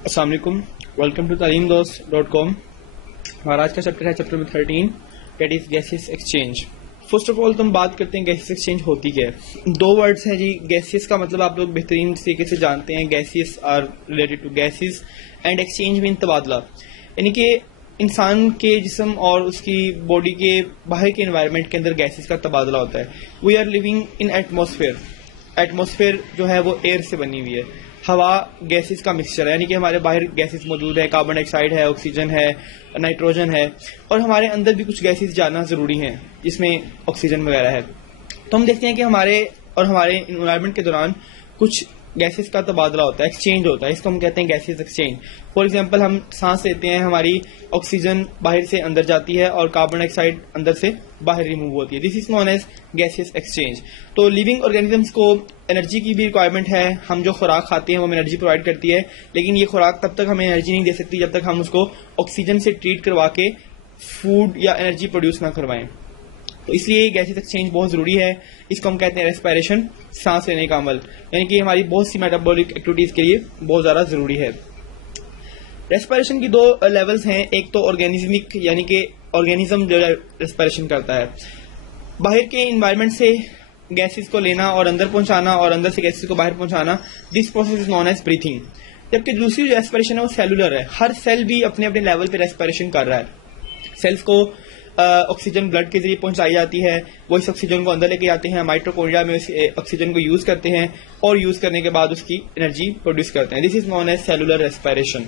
अस्सलाम वालेकुम, welcome to talimdost.com। हमारा आज का चैप्टर है chapter number 13, that is gases exchange. First of all तो हम बात करते हैं गैसेस एक्सचेंज होती क्या है। दो वर्ड्स हैं जी। गैसेस का मतलब आप लोग बेहतरीन तरीके से जानते हैं, gases are related to gases and exchange mean तबादला, यानी कि इंसान के जिस्म और उसकी बॉडी के बाहर के एनवायरनमेंट के अंदर गैसेस का तबादला होता है। We are living in atmosphere. Atmosphere जो है वो एयर से बनी हुई है। हवा गैसेस का मिक्सचर है, यानी कि हमारे बाहर गैसेस मौजूद है, कार्बन डाइऑक्साइड है, ऑक्सीजन है, नाइट्रोजन है, और हमारे अंदर भी कुछ गैसेस जाना जरूरी हैं जिसमें ऑक्सीजन वगैरह है। तो हम देखते हैं कि हमारे इन्वायरमेंट के दौरान कुछ गैसेस का तबादला होता है, एक्सचेंज होता है। इसको हम कहते हैं गैसेस एक्सचेंज। फॉर एग्जांपल, हम सांस लेते हैं, हमारी ऑक्सीजन बाहर से अंदर जाती है और कार्बन डाइऑक्साइड अंदर से बाहर रिमूव होती है। This is known as gases exchange. तो लिविंग ऑर्गेनिजम्स को एनर्जी की भी रिक्वायरमेंट है। हम जो खुराक खाते हैं वो हमें एनर्जी प्रोवाइड करती है, लेकिन ये खुराक तब तक हमें एनर्जी नहीं दे सकती जब तक हम उसको ऑक्सीजन से ट्रीट करवा के फूड या एनर्जी प्रोड्यूस ना करवाएं। तो इसलिए गैसेस एक्सचेंज बहुत जरूरी है। इसको हम कहते हैं रेस्पिरेशन, सांस लेने का अमल, यानी कि हमारी बहुत सी मेटाबॉलिक एक्टिविटीज के लिए बहुत ज्यादा जरूरी है। रेस्पिरेशन की दो लेवल्स हैं। एक तो ऑर्गेनिज्मिक, यानी कि ऑर्गेनिज्म जो रेस्पिरेशन करता है, बाहर के इन्वायरमेंट से गैसेस को लेना और अंदर पहुंचाना और अंदर से गैसेस को बाहर पहुंचाना। This process is known as breathing. जबकि दूसरी जो रेस्पिरेशन है वो सेलुलर है। हर सेल भी अपने अपने लेवल पे रेस्पिरेशन कर रहा है। सेल्स को ऑक्सीजन ब्लड के जरिए पहुंचाई जाती है, वो इस ऑक्सीजन को अंदर लेके जाते हैं, माइटोकॉन्ड्रिया में उस ऑक्सीजन को यूज करते हैं और यूज करने के बाद उसकी एनर्जी प्रोड्यूस करते हैं। This is known as cellular respiration.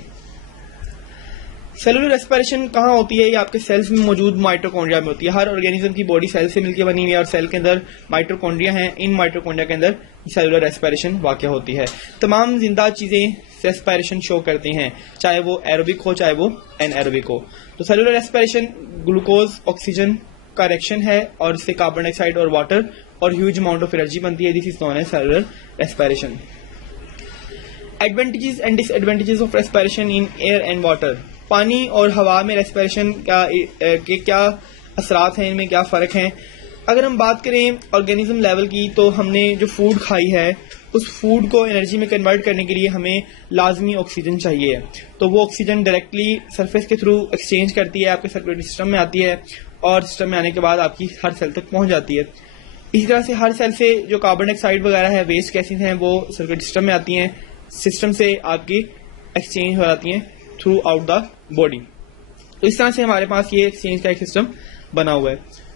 Cellular respiration कहाँ होती है? ये आपके सेल्स में मौजूद माइटोकॉन्ड्रिया में होती है। हर ऑर्गेनिज्म की बॉडी सेल से मिलकर बनी हुई है और सेल के अंदर माइटोकॉन्ड्रिया हैं। इन माइटोकॉन्ड्रिया के अंदर सेलुलर रेस्पिरेशन वाक़या होती है। तमाम जिंदा चीजें रेस्पिरेशन शो करती हैं, चाहे वो एरोबिक हो चाहे वो एनएरोबिक हो। तो सेलुलर रेस्पिरेशन ग्लूकोज ऑक्सीजन का रिएक्शन है और इससे कार्बन डाइऑक्साइड और वाटर और ह्यूज अमाउंट ऑफ एनर्जी बनती है। This is known as cellular respiration. Advantages and disadvantages of respiration in air and water. पानी और हवा में रेस्पिरेशन के क्या असरात हैं, इनमें क्या फर्क है? अगर हम बात करें ऑर्गेनिज्म लेवल की, तो हमने जो फूड खाई है उस फूड को एनर्जी में कन्वर्ट करने के लिए हमें लाजमी ऑक्सीजन चाहिए। तो वो ऑक्सीजन डायरेक्टली सरफेस के थ्रू एक्सचेंज करती है, आपके सर्कुलेटरी सिस्टम में आती है और सिस्टम में आने के बाद आपकी हर सेल तक पहुंच जाती है। इसी तरह से हर सेल से जो कार्बन डाइऑक्साइड वगैरह है, वेस्ट गैसेज हैं, वो सर्कुलेटरी सिस्टम में आती हैं, सिस्टम से आपकी एक्सचेंज हो जाती हैं थ्रू आउट द बॉडी। तो इस तरह से हमारे पास ये एक्सचेंज का एक सिस्टम बना हुआ है।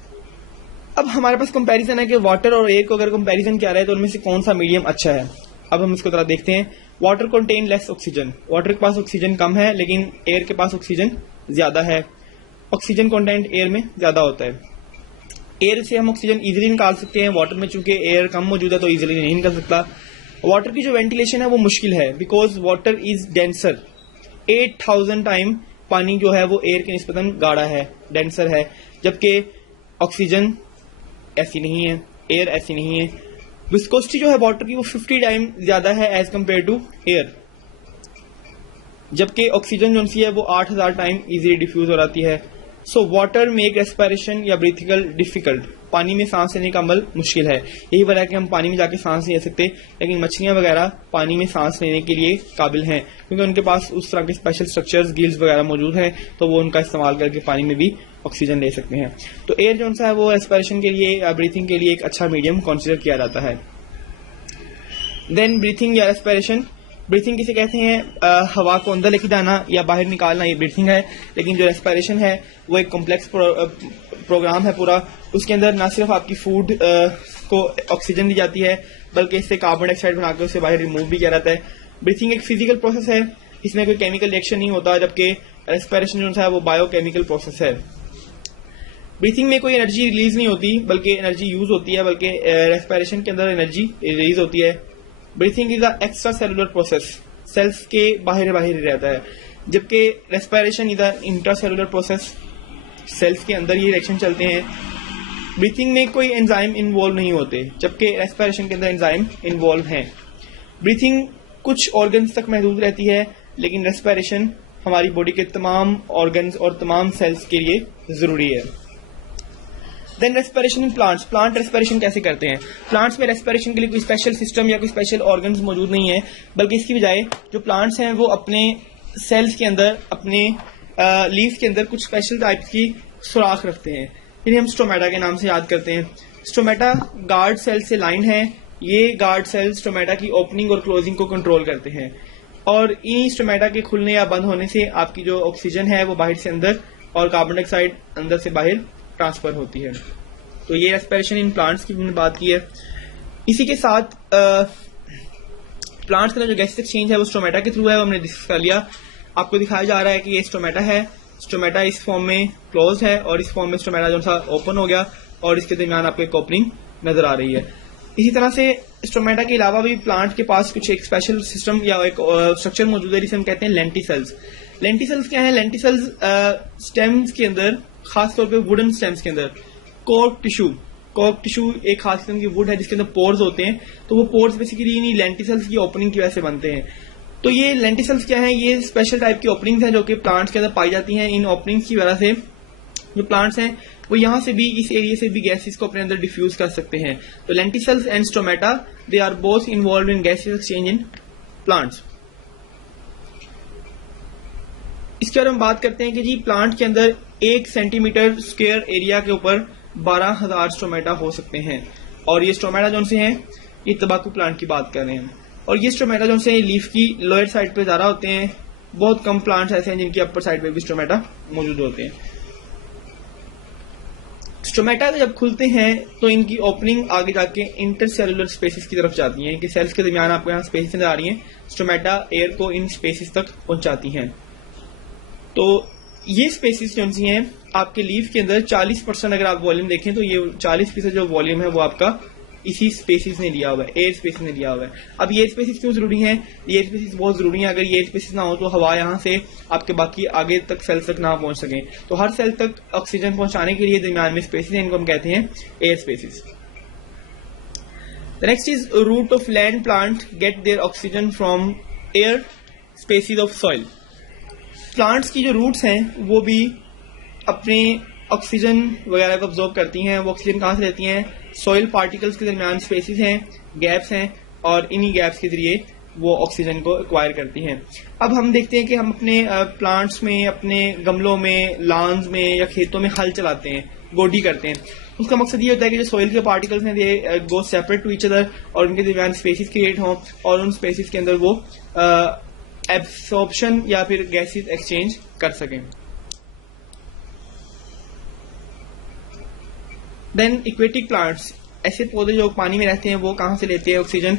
अब हमारे पास कंपैरिजन है कि वाटर और एयर को अगर कंपैरिजन किया रहा है तो उनमें से कौन सा मीडियम अच्छा है। अब हम इसको थोड़ा देखते हैं। Water contain less oxygen. Water के पास ऑक्सीजन कम है लेकिन एयर के पास ऑक्सीजन ज्यादा है। ऑक्सीजन कंटेंट एयर में ज्यादा होता है। एयर से हम ऑक्सीजन इजीली निकाल सकते हैं, वाटर में चूंकि एयर कम मौजूद है तो इजीली नहीं निकल सकता। वाटर की जो वेंटिलेशन है वो मुश्किल है, because water is denser. 8000 time पानी जो है वो एयर के निस्बतन गाढ़ा है, डेंसर है, जबकि ऑक्सीजन ऐसी नहीं है, एयर ऐसी नहीं है। विस्कोसिटी जो है वाटर की वो 50 टाइम ज्यादा है एज कम्पेयर टू एयर, जबकि ऑक्सीजन जो सी है वो 8000 टाइम इजीली डिफ्यूज हो जाती है। सो वाटर मेक रेस्पिरेशन या ब्रीथिंग डिफिकल्ट। पानी में सांस लेने का अमल मुश्किल है। यही वजह है कि हम पानी में जाके सांस नहीं ले सकते, लेकिन मछलियां वगैरह पानी में सांस लेने के लिए काबिल हैं, क्योंकि उनके पास उस तरह के स्पेशल स्ट्रक्चर्स, गिल्स वगैरह मौजूद हैं, तो वो उनका इस्तेमाल करके पानी में भी ऑक्सीजन ले सकते हैं। तो एयर जो है वो रेस्पिरेशन के लिए या ब्रीथिंग के लिए एक अच्छा मीडियम कंसिडर किया जाता है। देन ब्रीथिंग या रेस्पिरेशन। ब्रीथिंग किसे कहते हैं? हवा को अंदर लेके जाना या बाहर निकालना, ये ब्रीथिंग है। लेकिन जो रेस्पिरेशन है वो एक कॉम्प्लेक्स प्रोग्राम है पूरा। उसके अंदर ना सिर्फ आपकी फूड को ऑक्सीजन दी जाती है, बल्कि इससे कार्बन डाइऑक्साइड बनाकर उसे बाहर रिमूव भी किया जाता है। ब्रीथिंग एक फिजिकल प्रोसेस है, इसमें कोई केमिकल रिएक्शन नहीं होता, जबकि रेस्पिरेशन जो है वो बायोकेमिकल प्रोसेस है। ब्रीथिंग में कोई एनर्जी रिलीज नहीं होती बल्कि एनर्जी यूज होती है, बल्कि रेस्पिरेशन के अंदर एनर्जी रिलीज होती है। Breathing is a extra cellular process, cells के बाहर रहता है, जबकि respiration is a intra cellular process, cells के अंदर ये रिएक्शन चलते हैं। ब्रीथिंग में कोई एंजाइम इन्वॉल्व नहीं होते, जबकि रेस्पिरेशन के अंदर एंजाइम इन्वॉल्व हैं। ब्रीथिंग कुछ ऑर्गन्स तक महदूद रहती है, लेकिन रेस्पिरेशन हमारी बॉडी के तमाम ऑर्गन्स और तमाम सेल्स के लिए जरूरी है। Then respiration in plants, plant respiration कैसे करते हैं? प्लांट्स में रेस्पिरेशन के लिए कोई स्पेशल सिस्टम या कोई स्पेशल ऑर्गन्स मौजूद नहीं है, बल्कि इसकी बजाय जो प्लांट्स हैं वो अपने सेल्स के अंदर, अपने लीव्स के अंदर कुछ स्पेशल टाइप की सुराख रखते हैं, इन्हें हम स्टोमेटा के नाम से याद करते हैं। स्टोमेटा गार्ड सेल से लाइन है, ये गार्ड सेल स्टोमेटा की ओपनिंग और क्लोजिंग को कंट्रोल करते हैं, और इन स्टोमेटा के खुलने या बंद होने से आपकी जो ऑक्सीजन है वो बाहर से अंदर और कार्बन डाइऑक्साइड अंदर से बाहर ट्रांसफर होती है। तो ये रेस्पिरेशन इन प्लांट्स की हमने बात की है। इसी के साथ प्लांट्स का जो गैस एक्सचेंज है वो स्टोमेटा के थ्रू है, वो हमने डिस्कस कर लिया। आपको दिखाया जा रहा है कि ये स्टोमेटा है, स्टोमेटा इस फॉर्म में क्लोज है और इस फॉर्म में स्टोमेटा जो सा ओपन हो गया और इसके दरमियान आपको एक ओपनिंग नजर आ रही है। इसी तरह से स्टोमेटा के अलावा भी प्लांट के पास कुछ एक स्पेशल सिस्टम या एक स्ट्रक्चर मौजूद है जिसे हम कहते हैं लेंटिसेल्स। लेंटिसेल्स क्या है? लेंटिसेल्स स्टेम्स के अंदर, खासतौर पे वुडन स्टेम्स के अंदर कॉर्क टिश्यू एक खास किस्म की वुड है जिसके अंदर पोर्स होते हैं, तो वो पोर्स बेसिकली इन्हीं लेंटिसेल्स की ओपनिंग की वजह से बनते हैं। तो ये लेंटिसेल्स क्या है? ये स्पेशल टाइप की ओपनिंग्स हैं जो कि प्लांट्स के अंदर पाई जाती हैं। इन ओपनिंग्स की वजह से जो प्लांट्स हैं वो यहाँ से भी, इस एरिया से भी गैसेस को अपने अंदर डिफ्यूज कर सकते हैं। तो lenticels and stomata they are both involve in gases exchange in plants. इसके बारे में बात करते हैं कि जी प्लांट के अंदर 1 सेंटीमीटर स्क्वायर एरिया के ऊपर 12,000 स्टोमेटा हो सकते हैं, और ये स्टोमेटा जो से हैं ये तंबाकू प्लांट की बात कर रहे हैं, और ये स्टोमेटा जो से लीफ की लोअर साइड पे ज्यादा होते हैं। बहुत कम प्लांट्स ऐसे हैं जिनकी अपर साइड पे भी स्टोमेटा मौजूद होते हैं। स्टोमेटा जब खुलते हैं तो इनकी ओपनिंग आगे जाके इंटरसेलुलर स्पेसिस की तरफ जाती है, कि सेल्स के दरमियान आपको यहाँ स्पेसिस नजर आ रही हैं, स्टोमेटा एयर को इन स्पेसिस तक पहुंचाती हैं। तो ये स्पेसिस जो हैं आपके लीफ के अंदर 40% अगर आप वॉल्यूम देखें तो ये 40% जो वॉल्यूम है वो आपका इसी स्पेसिस ने लिया हुआ है, एयर स्पेसिस ने लिया हुआ है। अब ये स्पेसिस क्यों जरूरी है? ये स्पेसिस बहुत जरूरी है। अगर ये स्पेसिस ना हो तो हवा यहाँ से आपके बाकी आगे तक सेल तक ना पहुंच सके। तो हर सेल तक ऑक्सीजन पहुंचाने के लिए दरमियान में स्पेसिस है, इनको हम कहते हैं air spaces. The next is root of land plant get their oxygen from air spaces of soil. Plants की जो रूट्स हैं वो भी अपने ऑक्सीजन वगैरह को ऑब्जॉर्व करती हैं। वो ऑक्सीजन कहाँ से लेती हैं? सॉइल पार्टिकल्स के दरमियान स्पेसिस हैं, गैप्स हैं, और इन्हीं गैप्स के जरिए वो ऑक्सीजन को एक्वायर करती हैं। अब हम देखते हैं कि हम अपने प्लांट्स में, अपने गमलों में, लॉन्स में या खेतों में हल चलाते हैं, गोडी करते हैं। उसका मकसद ये होता है कि जो सॉइल के पार्टिकल्स हैं they go separate to each other, और उनके दरमियान स्पेसिस क्रिएट हों और उन स्पेसिस के अंदर वो एब्सॉर्प्शन या फिर गैसेस एक्सचेंज कर सकें। देन इक्वेटिक प्लांट्स, ऐसे पौधे जो पानी में रहते हैं वो कहाँ से लेते हैं ऑक्सीजन?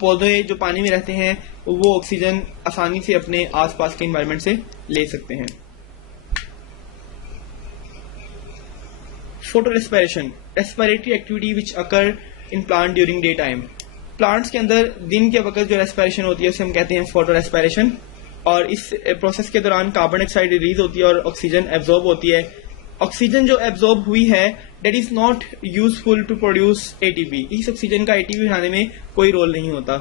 पौधे जो पानी में रहते हैं वो ऑक्सीजन आसानी से अपने आसपास के एनवायरनमेंट से ले सकते हैं। Photo respiration, respiratory activity which occur in plant during day time. Plants के अंदर दिन के वक्त जो रेस्पिरेशन होती है उसे हम कहते हैं फोटो रेस्पिरेशन, और इस प्रोसेस के दौरान कार्बन डाइऑक्साइड रिलीज होती है और ऑक्सीजन एब्जॉर्ब होती है। ऑक्सीजन जो एब्जॉर्ब हुई है that is not useful to produce ATP. इस ऑक्सीजन का एटीपी बनाने में कोई रोल नहीं होता।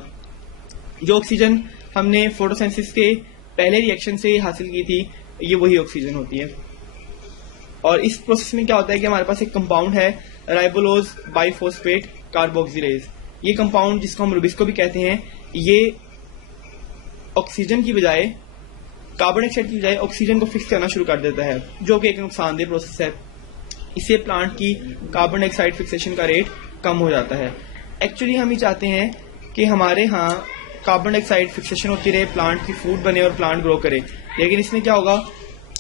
जो ऑक्सीजन हमने फोटोसिंथेसिस के पहले रिएक्शन से हासिल की थी ये वही ऑक्सीजन होती है। और इस प्रोसेस में क्या होता है कि हमारे पास एक कंपाउंड है राइबोलोज बाइफॉस्फेट कार्बोक्सिलेज। ये कंपाउंड जिसको हम रुबिस्को भी कहते हैं, ये ऑक्सीजन की बजाय, कार्बन डाइऑक्साइड की बजाय ऑक्सीजन को फिक्स करना शुरू कर देता है, जो कि एक नुकसानदेह प्रोसेस है। इससे प्लांट की कार्बन डाइऑक्साइड फिक्सेशन का रेट कम हो जाता है। एक्चुअली हम ये चाहते हैं कि हमारे यहाँ कार्बन डाइऑक्साइड फिक्सेशन होती रहे, प्लांट की फूड बने और प्लांट ग्रो करे, लेकिन इसमें क्या होगा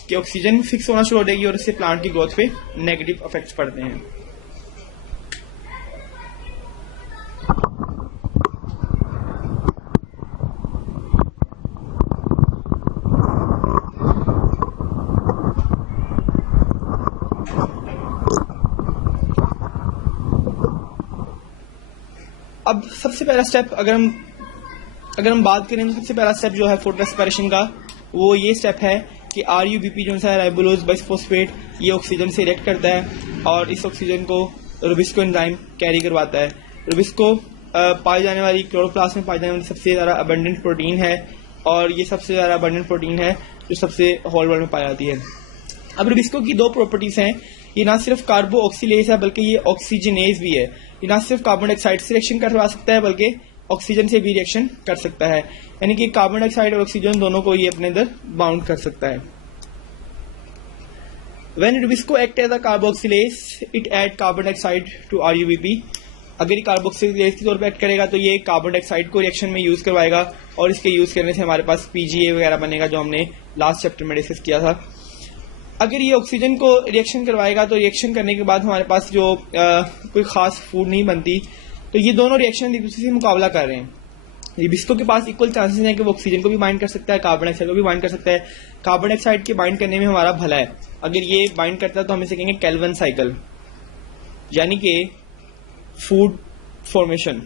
कि ऑक्सीजन फिक्स होना शुरू हो जाएगी और इससे प्लांट की ग्रोथ पे नेगेटिव इफेक्ट्स पड़ते हैं। अब सबसे पहला स्टेप अगर हम बात करें तो सबसे पहला स्टेप जो है फोटो रेस्पिरेशन का, वो ये स्टेप है कि RUBP जो है राइबोलोज बाइफॉस्फेट, ये ऑक्सीजन से रिएक्ट करता है और इस ऑक्सीजन को रुबिस्को एंजाइम कैरी करवाता है। रुबिस्को पाई जाने वाली, क्लोरोप्लास्ट में पाई जाने वाली सबसे ज़्यादा अबंडेंट प्रोटीन है, और ये सबसे ज़्यादा अबंडेंट प्रोटीन है जो सबसे होल वर्ल्ड में पाई जाती है। अब रुबिस्को की दो प्रॉपर्टीज हैं। ये ना सिर्फ कार्बो ऑक्सीलेज है बल्कि ये ऑक्सीजनेज भी है। ये ना सिर्फ कार्बन डाइऑक्साइड से रिएक्शन करवा सकता है बल्कि ऑक्सीजन से भी रिएक्शन कर सकता है, यानी कि कार्बन डाइऑक्साइड और ऑक्सीजन दोनों को ये अपने अंदर बाउंड कर सकता है। When Rubisco act as a carboxylase, it add carbon dioxide to RUBP. अगर ये कार्बोक्सिलेज के तौर पर एक्ट करेगा तो ये कार्बन डाइऑक्साइड को रिएक्शन में यूज करवाएगा और इसके यूज करने से हमारे पास PGA वगैरह बनेगा, जो हमने लास्ट चैप्टर में डिस्कस किया था। अगर ये ऑक्सीजन को रिएक्शन करवाएगा तो रिएक्शन करने के बाद हमारे पास जो कोई खास फूड नहीं बनती, तो ये दोनों रिएक्शन एक दूसरे से मुकाबला कर रहे हैं। रिबिस्को के पास इक्वल चांसेस हैं कि वो ऑक्सीजन को भी बाइंड कर सकता है, कार्बन डाइऑक्साइड को भी बाइंड कर सकता है। कार्बन डाइऑक्साइड के बाइंड करने में हमारा भला है, अगर ये बाइंड करता है तो हम इसे कहेंगे केल्विन साइकिल, यानी कि फूड फॉर्मेशन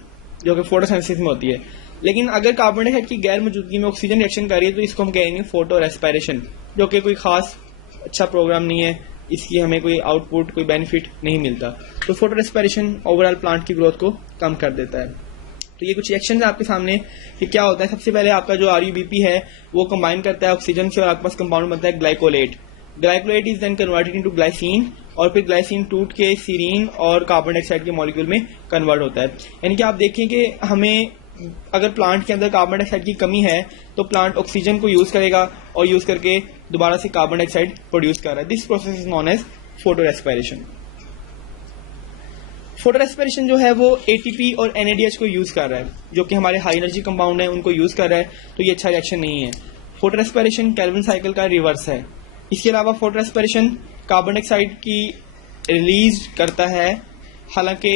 जो कि फोटोसिंथेसिस में होती है। लेकिन अगर कार्बन डाइऑक्साइड की गैर मौजूदगी में ऑक्सीजन रिएक्शन कर रही है तो इसको हम कहेंगे फोटो रेस्पिरेशन, जो कि कोई खास अच्छा प्रोग्राम नहीं है, इसकी हमें कोई आउटपुट कोई बेनिफिट नहीं मिलता। तो फोटो रेस्पिरेशन ओवरऑल प्लांट की ग्रोथ को कम कर देता है। तो ये कुछ रिएक्शन है आपके सामने कि क्या होता है। सबसे पहले आपका जो RUBP है वो कंबाइन करता है ऑक्सीजन से और आपके पास कंपाउंड बनता है glycolate. Glycolate is then converted into glycine और फिर ग्लाइसिन टूट के सीरीन और कार्बन डाइऑक्साइड के मॉलिक्यूल में कन्वर्ट होता है। यानी कि आप देखें कि हमें अगर प्लांट के अंदर कार्बन डाइऑक्साइड की कमी है तो प्लांट ऑक्सीजन को यूज करेगा और यूज करके दोबारा से कार्बन डाइऑक्साइड प्रोड्यूस कर रहा है। This process is known as photorespiration. Photorespiration जो है वो ATP और NADH को यूज कर रहा है, जो कि हमारे हाई एनर्जी कंपाउंड है उनको यूज कर रहा है, तो ये अच्छा रिएक्शन नहीं है। फोटो रेस्पिरेशन केल्विन साइकिल का रिवर्स है। इसके अलावा फोटो रेस्पिरेशन कार्बन डाइऑक्साइड की रिलीज करता है, हालांकि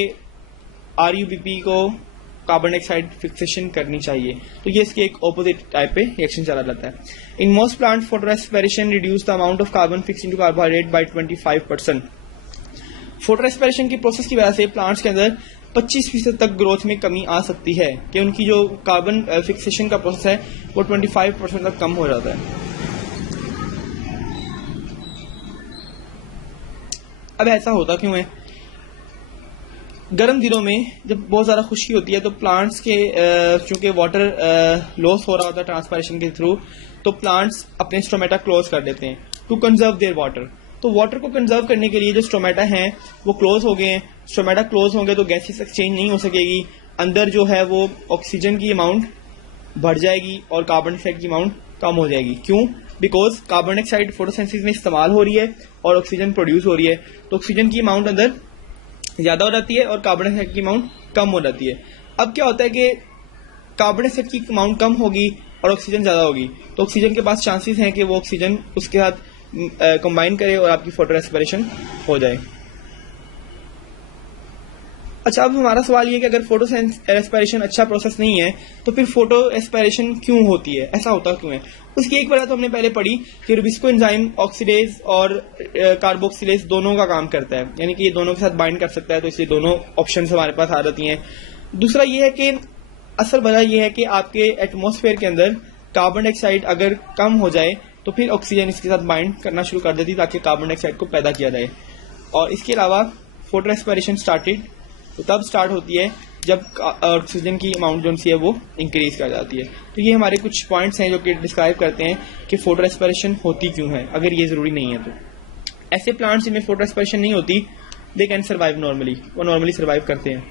RUBP को कार्बन डाइऑक्साइड फिक्सेशन करनी चाहिए, तो ये इसके एक ऑपोजिट टाइप पे रिएक्शन चला जाता है। In most plant photorespiration reduce the amount of carbon fix into carbohydrate by 25%। Photorespiration की प्रोसेस की वजह से प्लांट्स के अंदर 25% तक ग्रोथ में कमी आ सकती है कि उनकी जो कार्बन फिक्सेशन का प्रोसेस है वो 25% तक कम हो जाता है। अब ऐसा होता क्यों है? गर्म दिनों में जब बहुत ज्यादा खुश्की होती है तो प्लांट्स के चूंकि वाटर लॉस हो रहा होता है ट्रांसपायरेशन के थ्रू, तो प्लांट्स अपने स्टोमेटा क्लोज कर देते हैं टू कंजर्व देयर वाटर। तो वाटर को कंजर्व करने के लिए जो स्टोमेटा हैं वो क्लोज हो गए हैं। स्टोमेटा क्लोज होंगे तो गैसेस एक्सचेंज नहीं हो सकेगी, अंदर जो है वो ऑक्सीजन की अमाउंट बढ़ जाएगी और कार्बन डाइऑक्साइड की अमाउंट कम हो जाएगी। क्यों? बिकॉज कार्बन डाइऑक्साइड फोटोसिंथेसिस में इस्तेमाल हो रही है और ऑक्सीजन प्रोड्यूस हो रही है, तो ऑक्सीजन की अमाउंट अंदर ज्यादा हो जाती है और कार्बन डाइऑक्साइड की अमाउंट कम हो जाती है। अब क्या होता है कि कार्बन डाइऑक्साइड की अमाउंट कम होगी और ऑक्सीजन ज्यादा होगी, तो ऑक्सीजन के पास चांसेस हैं कि वो ऑक्सीजन उसके साथ कंबाइन करे और आपकी फोटो रेस्पिरेशन हो जाए। अच्छा, अब हमारा सवाल ये कि अगर फोटो रेस्पिरेशन अच्छा प्रोसेस नहीं है तो फिर फोटो रेस्पिरेशन क्यों होती है, ऐसा होता क्यों है? उसकी एक वजह तो हमने पहले पढ़ी कि रुबिस्को एंजाइम ऑक्सीडेज और कार्बोक्सिलेज दोनों का काम करता है, यानी कि ये दोनों के साथ बाइंड कर सकता है, तो इसलिए दोनों ऑप्शन हमारे पास आ जाती हैं। दूसरा ये है कि असल वजह यह है कि आपके एटमॉस्फेयर के अंदर कार्बन डाइऑक्साइड अगर कम हो जाए तो फिर ऑक्सीजन इसके साथ बाइंड करना शुरू कर देती ताकि कार्बन डाइऑक्साइड को पैदा किया जाए। और इसके अलावा फोटो रेस्पिरेशन स्टार्टेड तो तब स्टार्ट होती है जब ऑक्सीजन की अमाउंट जो है वो इंक्रीज कर जाती है। तो ये हमारे कुछ पॉइंट्स हैं जो कि डिस्क्राइब करते हैं कि फोटो रेस्पिरेशन होती क्यों है, अगर ये जरूरी नहीं है तो। ऐसे प्लांट्स जिनमें फोटो रेस्पिरेशन नहीं होती दे कैन सर्वाइव नॉर्मली, वो नॉर्मली सर्वाइव करते हैं।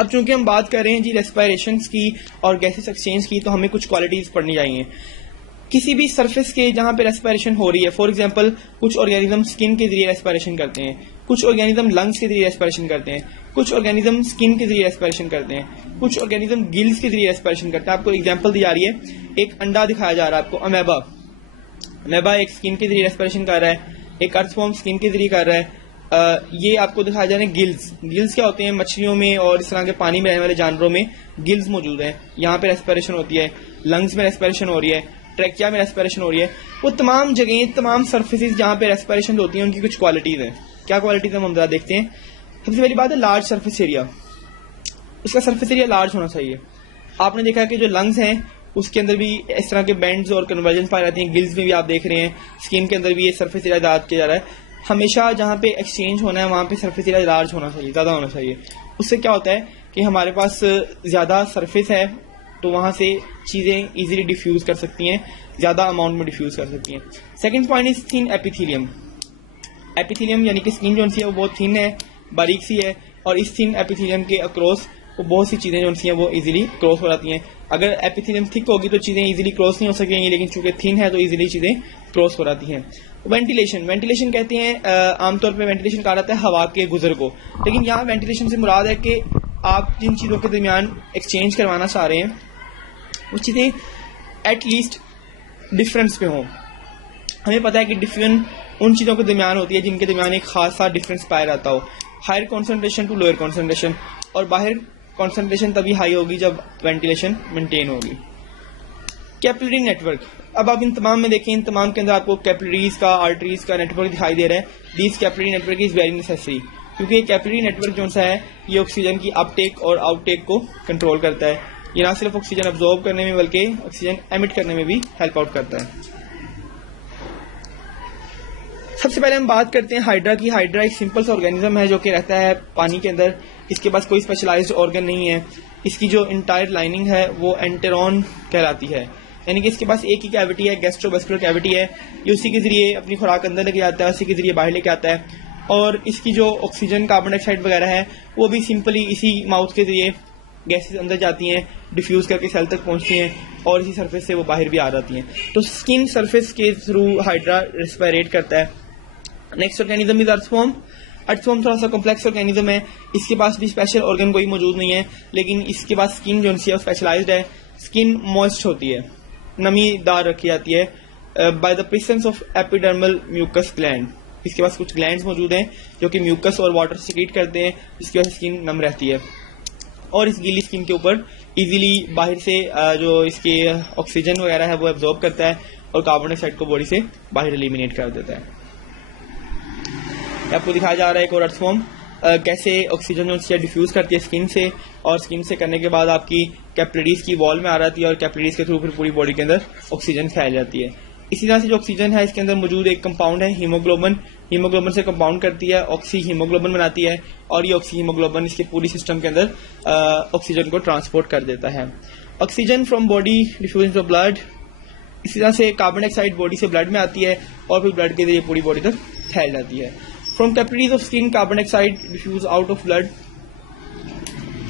अब चूंकि हम बात कर रहे हैं जी रेस्पिरेशन की और गैसेस एक्सचेंज की, तो हमें कुछ क्वालिटीज पढ़नी चाहिए किसी भी सरफेस के जहां पे रेस्पिरेशन हो रही है। फॉर एग्जांपल कुछ ऑर्गेनिज्म स्किन के जरिए रेस्पिरेशन करते हैं, कुछ ऑर्गेनिज्म लंग्स के जरिए रेस्पिरेशन करते हैं, कुछ ऑर्गेनिज्म स्किन के जरिए रेस्पिरेशन करते हैं, कुछ ऑर्गेनिज्म गिल्स के जरिए रेस्पिरेशन करते हैं। आपको एग्जांपल दी जा रही है, एक अंडा दिखाया जा रहा है आपको, अमेबा। अमेबा एक स्किन के जरिए रेस्पिरेशन कर रहा है, एक अर्थवॉर्म स्किन के जरिए कर रहा है। ये आपको दिखाया जा रहा है गिल्स। गिल्स क्या होते हैं? मछलियों में और इस तरह के पानी में रहने वाले जानवरों में गिल्स मौजूद हैं, यहाँ पे रेस्पिरेशन होती है। लंग्स में रेस्पिरेशन हो रही है, ट्रैकिया में रेस्पिरेशन हो रही है। वो तमाम जगह, तमाम सर्फेसिस जहां पे रेस्पिरेशन होती है उनकी कुछ क्वालिटीज हैं। क्या क्वालिटीज हम जरा देखते हैं। सबसे पहली बात है लार्ज सरफेस एरिया। उसका सरफेस एरिया लार्ज होना चाहिए। आपने देखा कि जो लंग्स हैं उसके अंदर भी इस तरह के बेंड्स और कन्वर्जन पाए जाते हैं, गिल्स में भी आप देख रहे हैं, स्किन के अंदर भी ये सरफेस एरिया ज्यादा किया जा रहा है। हमेशा जहां पे एक्सचेंज होना है वहां पे सरफेस एरिया लार्ज होना चाहिए, ज्यादा होना चाहिए। उससे क्या होता है कि हमारे पास ज्यादा सरफेस है तो वहां से चीजें इजीली डिफ्यूज कर सकती हैं, ज्यादा अमाउंट में डिफ्यूज कर सकती हैं। Second point is thin epithelium. Epithelium यानी कि स्किन जो है वो बहुत थिन है, बारीक सी है, और इस थिन एपिथेलियम के अक्रॉस वो बहुत सी चीज़ें जो हैं वो इजीली क्रॉस हो जाती हैं। अगर एपिथेलियम थिक होगी तो चीज़ें इजीली क्रॉस नहीं हो सकेंगी, लेकिन चूंकि थिन है तो इजीली चीज़ें क्रॉस हो जाती हैं। वेंटिलेशन कहते हैं आमतौर पे वेंटिलेशन कहा जाता है हवा के गुजर को, लेकिन यहाँ वेंटिलेशन से मुराद है कि आप जिन चीज़ों के दरमियान एक्सचेंज करवाना चाह रहे हैं वो चीज़ें एटलीस्ट डिफरेंस पे हों। हमें पता है कि डिफ्यूजन उन चीज़ों के दरमियान होती है जिनके दरमियान एक खास सा डिफरेंस पाया जाता हो, higher concentration to lower concentration, और बाहर कॉन्सेंट्रेशन तभी हाई होगी जब वेंटिलेशन मेंटेन होगी। कैपिलरी नेटवर्क, अब आप इन तमाम में देखें, इन तमाम के अंदर आपको कैपिलरीज का, आर्टरीज का नेटवर्क दिखाई दे रहा है। This capillary network is very necessary, क्योंकि कैपिलरी नेटवर्क जो सा है ये ऑक्सीजन की अपटेक और आउटटेक को कंट्रोल करता है। ये ना सिर्फ ऑक्सीजन अब्जॉर्ब करने में बल्कि ऑक्सीजन एमिट करने में भी हेल्प आउट करता है। सबसे पहले हम बात करते हैं हाइड्रा की। हाइड्रा एक सिंपल सा ऑर्गेनिज्म है जो कि रहता है पानी के अंदर। इसके पास कोई स्पेशलाइज्ड ऑर्गन नहीं है। इसकी जो इंटायर लाइनिंग है वो एंटेरॉन कहलाती है, यानी कि इसके पास एक ही कैविटी है, गैस्ट्रोवेस्कुलर कैविटी है। ये उसी के जरिए अपनी खुराक अंदर लेके आता है, उसी के जरिए बाहर लेके आता है। और इसकी जो ऑक्सीजन, कार्बन डाइऑक्साइड वगैरह है वो भी सिंपली इसी माउथ के जरिए गैसेस अंदर जाती हैं, डिफ्यूज करके सेल तक पहुंचती हैं और इसी सरफेस से वो बाहर भी आ जाती हैं। तो स्किन सरफेस के थ्रू हाइड्रा रेस्पिरेट करता है। Next organism is earthworm. Earthworm थोड़ा सा कॉम्प्लेक्स ऑर्गेनिज्म है। इसके पास भी स्पेशल ऑर्गन कोई मौजूद नहीं है, लेकिन इसके पास स्किन जो है स्पेशलाइज्ड है। स्किन मॉइस्ट होती है, नमीदार रखी जाती है by the presence of epidermal mucus gland. इसके पास कुछ ग्लैंड्स मौजूद हैं जो कि म्यूकस और वाटर सिक्रीट करते हैं, जिसकी वजह से स्किन नम रहती है। और इस गीली स्किन के ऊपर इजीली बाहर से जो इसके ऑक्सीजन वगैरह है वो एब्जॉर्ब करता है और कार्बन डाइऑक्साइड को बॉडी से बाहर एलिमिनेट कर देता है। आपको दिखाया जा रहा है एक और अर्थवॉर्म कैसे ऑक्सीजन जो डिफ्यूज करती है स्किन से, और स्किन से करने के बाद आपकी कैपिलरीज की वॉल में आ जाती है और कैपिलरीज के थ्रू फिर पूरी बॉडी के अंदर ऑक्सीजन फैल जाती है। इसी तरह से जो ऑक्सीजन है इसके अंदर मौजूद एक कंपाउंड है हीमोग्लोबिन। हीमोग्लोबिन से कंपाउंड करती है, ऑक्सी हीमोग्लोबिन बनाती है, और ये ऑक्सी हीमोग्लोबिन इसके पूरी सिस्टम के अंदर ऑक्सीजन को ट्रांसपोर्ट कर देता है। Oxygen from body diffuse to blood. इसी तरह से कार्बन डाइऑक्साइड बॉडी से ब्लड में आती है और फिर ब्लड के जरिए पूरी बॉडी तक फैल जाती है। From capillaries of skin carbon dioxide diffuse out of blood.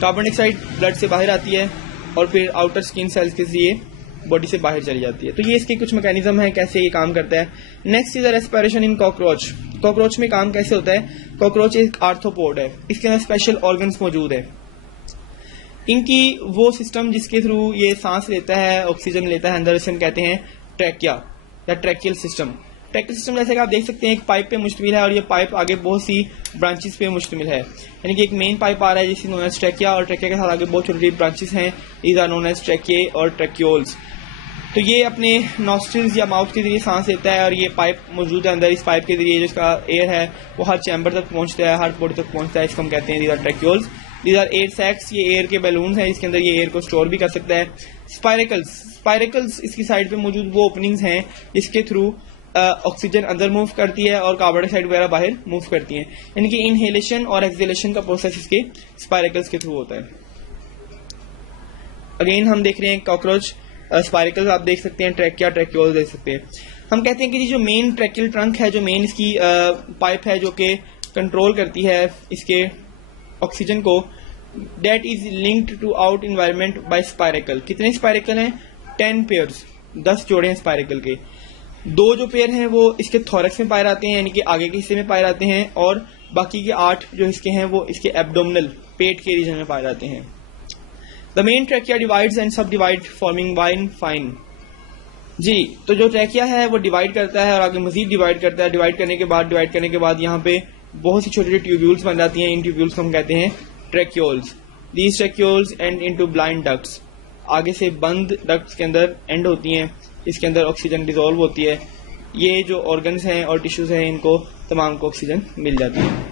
Carbon dioxide blood से बाहर आती है और फिर आउटर स्किन सेल्स के जरिए बॉडी से बाहर चली जाती है। तो ये इसके कुछ मैकेनिज्म है कैसे ये काम करता है। Next is respiration in cockroach. Cockroach में काम कैसे होता है। कॉकरोच एक आर्थ्रोपोड है, इसके अंदर स्पेशल ऑर्गन्स मौजूद है। इनकी वो सिस्टम जिसके थ्रू ये सांस लेता है, ऑक्सीजन लेता है अंदर, इसे हम कहते हैं ट्रैकिया या ट्रैकियल सिस्टम। ट्रैकियल सिस्टम जैसे कि आप देख सकते हैं एक पाइप पे मुश्तमिल है और ये पाइप आगे बहुत सी ब्रांचेस पे मुश्तमिल है, यानी कि एक मेन पाइप आ रहा है जिससे नोन एज ट्रैकिया, और ट्रैकिया के साथ आगे बहुत छोटी छोटी ब्रांचेस हैं, दीज आर नोन एज ट्रैकिए और ट्रैक्यूल्स। तो ये अपने नॉस्ट्रिल्स या माउथ के जरिए सांस लेता है और ये पाइप मौजूद है अंदर। इस पाइप के जरिए जिसका एयर है वो हर चैम्बर तक पहुंचता है, हर बॉडी तक पहुंचता है। इसको हम कहते हैं these are tracheoles. These are air sacs, ये एयर के बैलून हैं जिसके अंदर ये एयर को स्टोर भी कर सकता है। स्पाइरेकल्स इसकी साइड पे मौजूद वो ओपनिंग्स हैं जिसके थ्रू ऑक्सीजन अंदर मूव करती है और कार्बन डाइऑक्साइड वगैरह बाहर मूव करती है, यानी कि इनहेलेशन और एक्सहेलेशन का प्रोसेस इसके स्पाइरेकल्स के थ्रू होता है। अगेन हम देख रहे हैं कॉकरोच स्पाइरेकल्स आप देख सकते हैं, ट्रैकिया ट्रैक्यूल देख सकते हैं। हम कहते हैं कि जो मेन ट्रैकियल ट्रंक है, जो मेन इसकी पाइप है जो कि कंट्रोल करती है इसके ऑक्सीजन को, that is linked to out environment by spiracle. कितने स्पाइरेकल हैं? 10 पेयर्स, 10 जोड़े हैं स्पाइरेकल के। 2 जो पेयर हैं वो इसके थोरक्स में पाए जाते हैं, यानी कि आगे के हिस्से में पाए जाते हैं, और बाकी के 8 जो इसके हैं वो इसके एब्डोमिनल पेट के रीजन में पाए जाते हैं। The main trachea divides and सब डिवाइड फॉर्मिंग वाइन फाइन। जी, तो जो ट्रैकिया है वो डिवाइड करता है और आगे मजीद डिवाइड करता है। डिवाइड करने के बाद यहाँ पे बहुत सी छोटी छोटी ट्यूब्यूल्स बन जाती हैं। इन ट्यूब्यूल्स को हम कहते हैं tracheoles. These tracheoles and into blind ducts. आगे से बंद डक्ट्स के अंदर एंड होती हैं, इसके अंदर ऑक्सीजन डिसॉल्व होती है। ये जो ऑर्गन्स हैं और टिश्यूज हैं इनको तमाम को ऑक्सीजन मिल जाती है।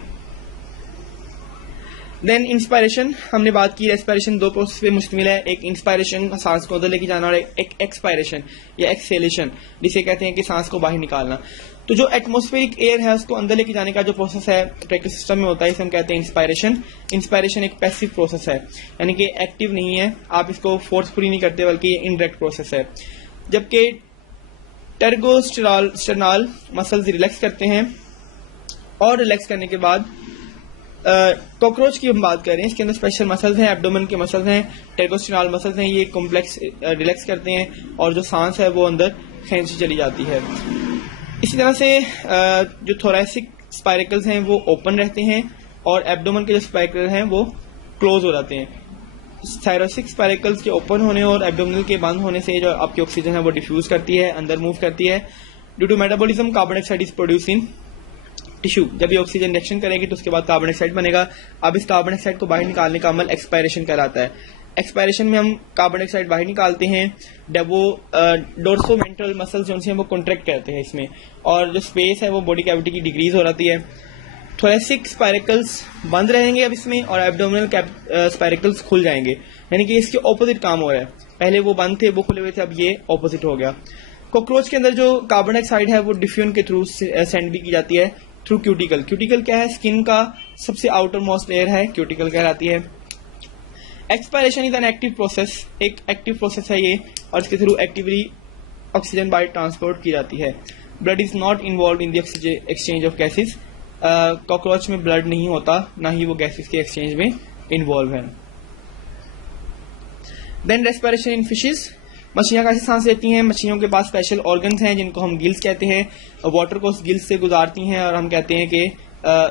देन इंस्पायरेशन, हमने बात की रेस्पिरेशन 2 प्रोसेस पे मुश्तमिल है। एक इंस्पायरेशन सांस को अंदर लेके जाना और एक एक्सपायरेशन या एक्सहेलेशन जिसे कहते हैं कि सांस को बाहर निकालना। तो जो एटमॉस्फेरिक एयर है उसको अंदर लेके जाने का जो प्रोसेस है ट्रैकियल सिस्टम में होता है, इसे हम कहते हैं इंस्पायरेशन। इंस्पायरेशन एक पैसिव प्रोसेस है, यानी कि एक्टिव नहीं है, आप इसको फोर्सफुली नहीं करते बल्कि ये इनडायरेक्ट प्रोसेस है। जबकि टेर्गोस्टेरनल मसल्स रिलैक्स करते हैं और रिलैक्स करने के बाद कॉकरोच की हम बात करें, इसके अंदर स्पेशल मसल्स हैं, एब्डोमेन के मसल्स हैं, टेरोस्टेनल मसल्स हैं, ये कॉम्प्लेक्स रिलैक्स करते हैं और जो सांस है वो अंदर खींची चली जाती है। इसी तरह से जो थोरैसिक स्पाइरेकल्स हैं वो ओपन रहते हैं और एब्डोमेन के जो स्पाइरेकल हैं वो क्लोज हो जाते हैं। थोरैसिक स्पाइरेकल्स के ओपन होने और एब्डोमिनल के बंद होने से जो आपकी ऑक्सीजन है वो डिफ्यूज करती है, अंदर मूव करती है। Due to metabolism carbon dioxide is produce in tissue. जब ये ऑक्सीजन रिएक्शन करेगी तो उसके बाद कार्बन डाइऑक्साइड बनेगा। अब इस कार्बन डाइऑक्साइड को बाहर निकालने का अमल एक्सपायरेशन कहलाता है। एक्सपायरेशन में हम कार्बन डाइऑक्साइड बाहर निकालते हैं जब वो डोर्सोवेंट्रल मसल्स जो हैं वो कॉन्ट्रैक्ट करते हैं इसमें, और जो स्पेस है वो बॉडी कैविटी की डिक्रीज हो जाती है। थोरैसिक स्पाइरेकल्स बंद रहेंगे अब इसमें और एब्डोमिनल स्पाइरेकल्स खुल जाएंगे, यानी कि इसके ऑपोजिट काम हो रहा है। पहले वो बंद थे, वो खुले हुए थे, अब ये ऑपोजिट हो गया। कॉकरोच के अंदर जो कार्बन डाइऑक्साइड है वो डिफ्यूजन के थ्रू सेंड भी की जाती है थ्रू क्यूटिकल। क्यूटिकल क्या है? स्किन का सबसे आउटर मोस्ट लेयर है, क्यूटिकल कहलाती है। Expiration is an active process, एक एक्टिव प्रोसेस है ये, और इसके through actively oxygen by transport की जाती है। Blood is not involve in the exchange of gases. Cockroach में ब्लड नहीं होता, ना ही वो गैसेज के एक्सचेंज में इन्वॉल्व है। Then respiration in fishes. मछलियां कैसे सांस लेती हैं? मछलियों के पास स्पेशल ऑर्गन्स हैं जिनको हम गिल्स कहते हैं। वाटर को गिल्स से गुजारती हैं और हम कहते हैं कि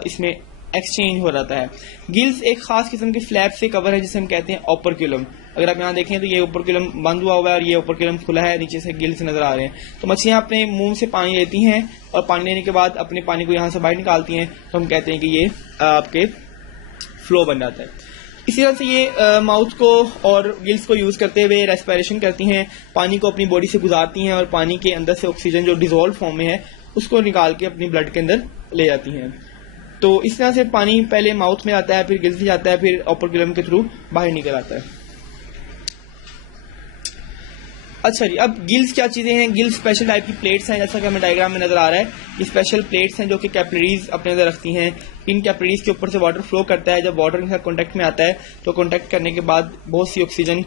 इसमें एक्सचेंज हो जाता है। गिल्स एक खास किस्म के फ्लैप से कवर है जिसे हम कहते हैं ओपरक्यूलम। अगर आप यहाँ देखें तो ये ओपरक्यूलम बंद हुआ हुआ है और ये ओपरक्यूलम खुला है, नीचे से गिल्स नजर आ रहे हैं। तो मछलियां अपने मुंह से पानी लेती हैं और पानी लेने के बाद अपने पानी को यहाँ से बाहर निकालती हैं, तो हम कहते हैं कि ये आपके फ्लो बन जाता है। इसी तरह से ये माउथ को और गिल्स को यूज करते हुए रेस्पिरेशन करती हैं, पानी को अपनी बॉडी से गुजारती हैं और पानी के अंदर से ऑक्सीजन जो डिजोल्व फॉर्म में है उसको निकाल के अपनी ब्लड के अंदर ले जाती हैं। तो इस तरह से पानी पहले माउथ में आता है, फिर गिल्स में जाता है, फिर ओपरक्यूलम के थ्रू बाहर निकल आता है। अच्छा जी, अब गिल्स क्या चीजें हैं? गिल्स स्पेशल टाइप की प्लेट्स हैं, जैसा कि हमें डायग्राम में नजर आ रहा है। ये स्पेशल प्लेट्स हैं जो कि कैपिलरीज अपने अंदर रखती हैं। इन कैपिलरीज के ऊपर से वाटर फ्लो करता है। जब वाटर के साथ कॉन्टेक्ट में आता है तो कॉन्टेक्ट करने के बाद बहुत सी ऑक्सीजन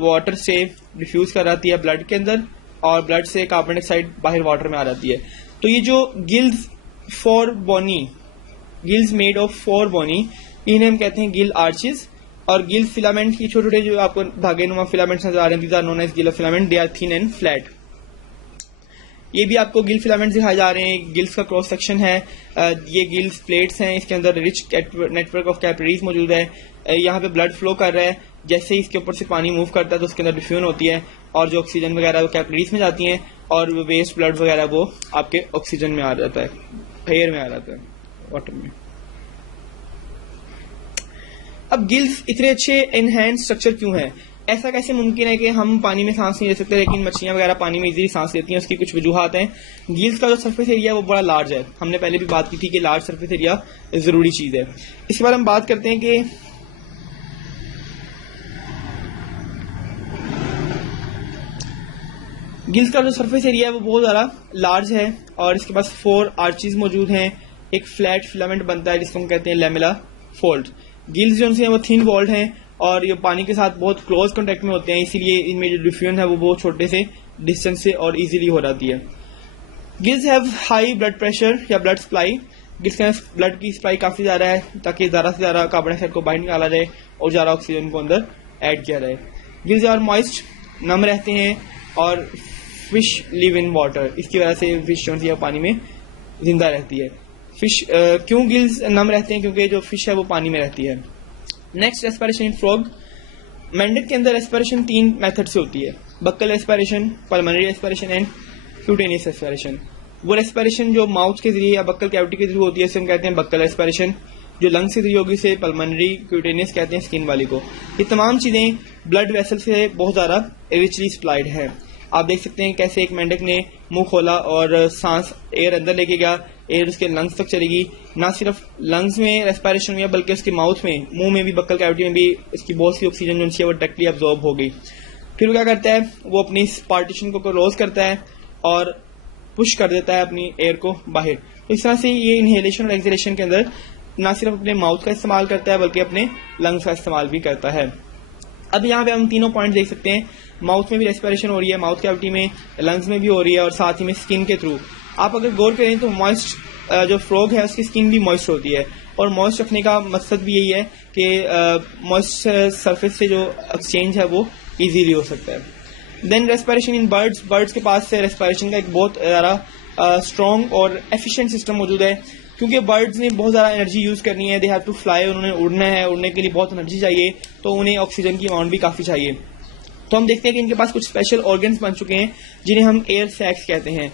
वाटर से डिफ्यूज कर जाती है ब्लड के अंदर और ब्लड से कार्बन डाइऑक्साइड बाहर वाटर में आ जाती है। तो ये जो gills for bony, gills made of for bony, इन्हें हम कहते हैं गिल आर्चेज। और गिल फिलामेंट की छोटे छोटे जो आपको धागे नुमा फिलामेंट्स नजर आ रहे हैं, these are known as gill filament, they are thin and flat. ये भी आपको गिल फिलामेंट दिखाए जा रहे हैं। गिल्स का क्रॉस सेक्शन है। ये गिल्स प्लेट्स हैं, इसके अंदर रिच नेटवर्क ऑफ कैपिलरीज मौजूद है। यहाँ पे ब्लड फ्लो कर रहा है, जैसे ही इसके ऊपर से पानी मूव करता है तो उसके अंदर डिफ्यूजन होती है और जो ऑक्सीजन वगैरह वो कैपिलरीज में जाती हैं और वेस्ट ब्लड वगैरह वो आपके ऑक्सीजन में आ जाता है, एयर में आ जाता है, वाटर में। अब गिल्स इतने अच्छे एनहांस स्ट्रक्चर क्यों है? ऐसा कैसे मुमकिन है कि हम पानी में सांस नहीं ले सकते लेकिन मछलियां वगैरह पानी में इजीली सांस लेती हैं? उसकी कुछ वजूहात हैं। गिल्स का जो सरफेस एरिया है वो बड़ा लार्ज है। हमने पहले भी बात की थी कि लार्ज सरफेस एरिया जरूरी चीज है। इसके बाद हम बात करते हैं कि गिल्स का जो सरफेस एरिया है वो बहुत ज्यादा लार्ज है और इसके पास 4 आर्चेज मौजूद हैं। एक फ्लैट फिलामेंट बनता है जिसको हम कहते हैं लैमेला फोल्ड। गिल्स जो हैं वो थिन वॉल्ड हैं और ये पानी के साथ बहुत क्लोज कांटेक्ट में होते हैं, इसीलिए इनमें जो डिफ्यूजन है वो बहुत छोटे से डिस्टेंस से और इजीली हो जाती है। Gills have high blood pressure या ब्लड सप्लाई। गिल्स के ब्लड की सप्लाई काफी ज्यादा है ताकि ज्यादा से ज्यादा कार्बन डाइऑक्साइड को बाहर निकाला जाए और ज्यादा ऑक्सीजन को अंदर ऐड किया जाए। गिल्स आर मॉइस्ट, नम रहते हैं और फिश लिव इन वाटर। इसकी वजह से फिश जो है पानी में जिंदा रहती है। फिश क्यों गिल्स नम रहते हैं? क्योंकि जो फिश है वो पानी में रहती है। Next respiration in frog. मेंढक के अंदर रेस्पिरेशन 3 मेथड से होती है, buccal respiration, pulmonary respiration and cutaneous respiration. वो रेस्पिरेशन जो माउथ के जरिए या बक्कल कैविटी के थ्रू होती है इसे हम कहते हैं बक्कल रेस्पिरेशन। जो लंग से जरिए होगी उसे पल्मोनरी, क्यूटेनियस कहते हैं स्किन वाली को। ये तमाम चीजें ब्लड वेसल से बहुत ज्यादा रिचली सप्लाइड है। आप देख सकते हैं कैसे एक मेंढक ने मुंह खोला और सांस एयर अंदर लेके गया, एयर उसके लंग्स तक चलेगी। ना सिर्फ लंग्स में रेस्पिरेशन हुआ बल्कि उसके माउथ में, मुंह में भी, बक्कल कैविटी में भी इसकी बहुत सी ऑक्सीजन जो है वो डायरेक्टली अब्जॉर्ब हो गई। फिर वो क्या करता है, वो अपनी पार्टीशन को क्लोज करता है और पुश कर देता है अपनी एयर को बाहर। तो इस तरह से ये इनहेलेशन और एक्सहेलेशन के अंदर ना सिर्फ अपने माउथ का इस्तेमाल करता है बल्कि अपने लंग्स का इस्तेमाल भी करता है। अब यहाँ पे हम तीनों पॉइंट देख सकते हैं, माउथ में भी रेस्पिरेशन हो रही है, माउथ कैविटी में, लंग्स में भी हो रही है और साथ ही में स्किन के थ्रू। आप अगर गौर करें तो मॉइस्ट जो फ्रॉग है उसकी स्किन भी मॉइस्ट होती है, और मॉइस्ट रखने का मकसद भी यही है कि मॉइस्ट सरफेस से जो एक्सचेंज है वो इजीली हो सकता है। Then respiration in birds, birds के पास से रेस्पिरेशन का एक बहुत ज़्यादा स्ट्रॉन्ग और एफिशिएंट सिस्टम मौजूद है, क्योंकि बर्ड्स ने बहुत ज़्यादा एनर्जी यूज़ करनी है, दे हैव टू फ्लाई, उन्होंने उड़ना है, उड़ने के लिए बहुत एनर्जी चाहिए, तो उन्हें ऑक्सीजन की अमाउंट भी काफ़ी चाहिए। तो हम देखते हैं कि इनके पास कुछ स्पेशल ऑर्गन्स बन चुके हैं जिन्हें हम एयर सैक्स कहते हैं।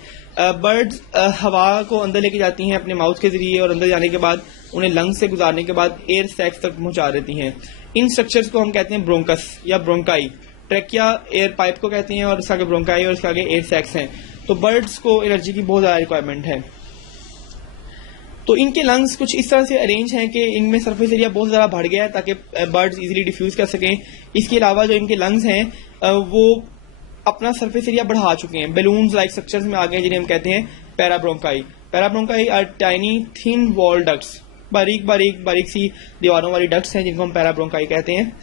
बर्ड्स हवा को अंदर लेके जाती हैं अपने माउथ के जरिए, और अंदर जाने के बाद उन्हें लंग्स से गुजारने के बाद एयर सैक्स तक पहुंचा देती हैं। इन स्ट्रक्चर्स को हम कहते हैं ब्रोंकस या ब्रोंकाई। ट्रैकिया एयर पाइप को कहते हैं और इसके आगे ब्रोंकाई और इसके आगे एयर सैक्स हैं। तो बर्ड्स को एनर्जी की बहुत ज़्यादा रिक्वायरमेंट है। तो इनके लंग्स कुछ इस तरह से अरेंज हैं कि इनमें सरफेस एरिया बहुत ज़्यादा बढ़ गया है ताकि बर्ड्स इजीली डिफ्यूज कर सकें। इसके अलावा जो इनके लंग्स हैं वो अपना सरफेस एरिया बढ़ा चुके हैं, बैलून्स लाइक स्ट्रक्चर्स में आ गए जिन्हें हम कहते हैं parabronchi. Parabronchi are tiny thin wall ducts, बारीक सी दीवारों वाली डक्ट्स हैं जिनको हम पैराब्रोंकाई कहते हैं।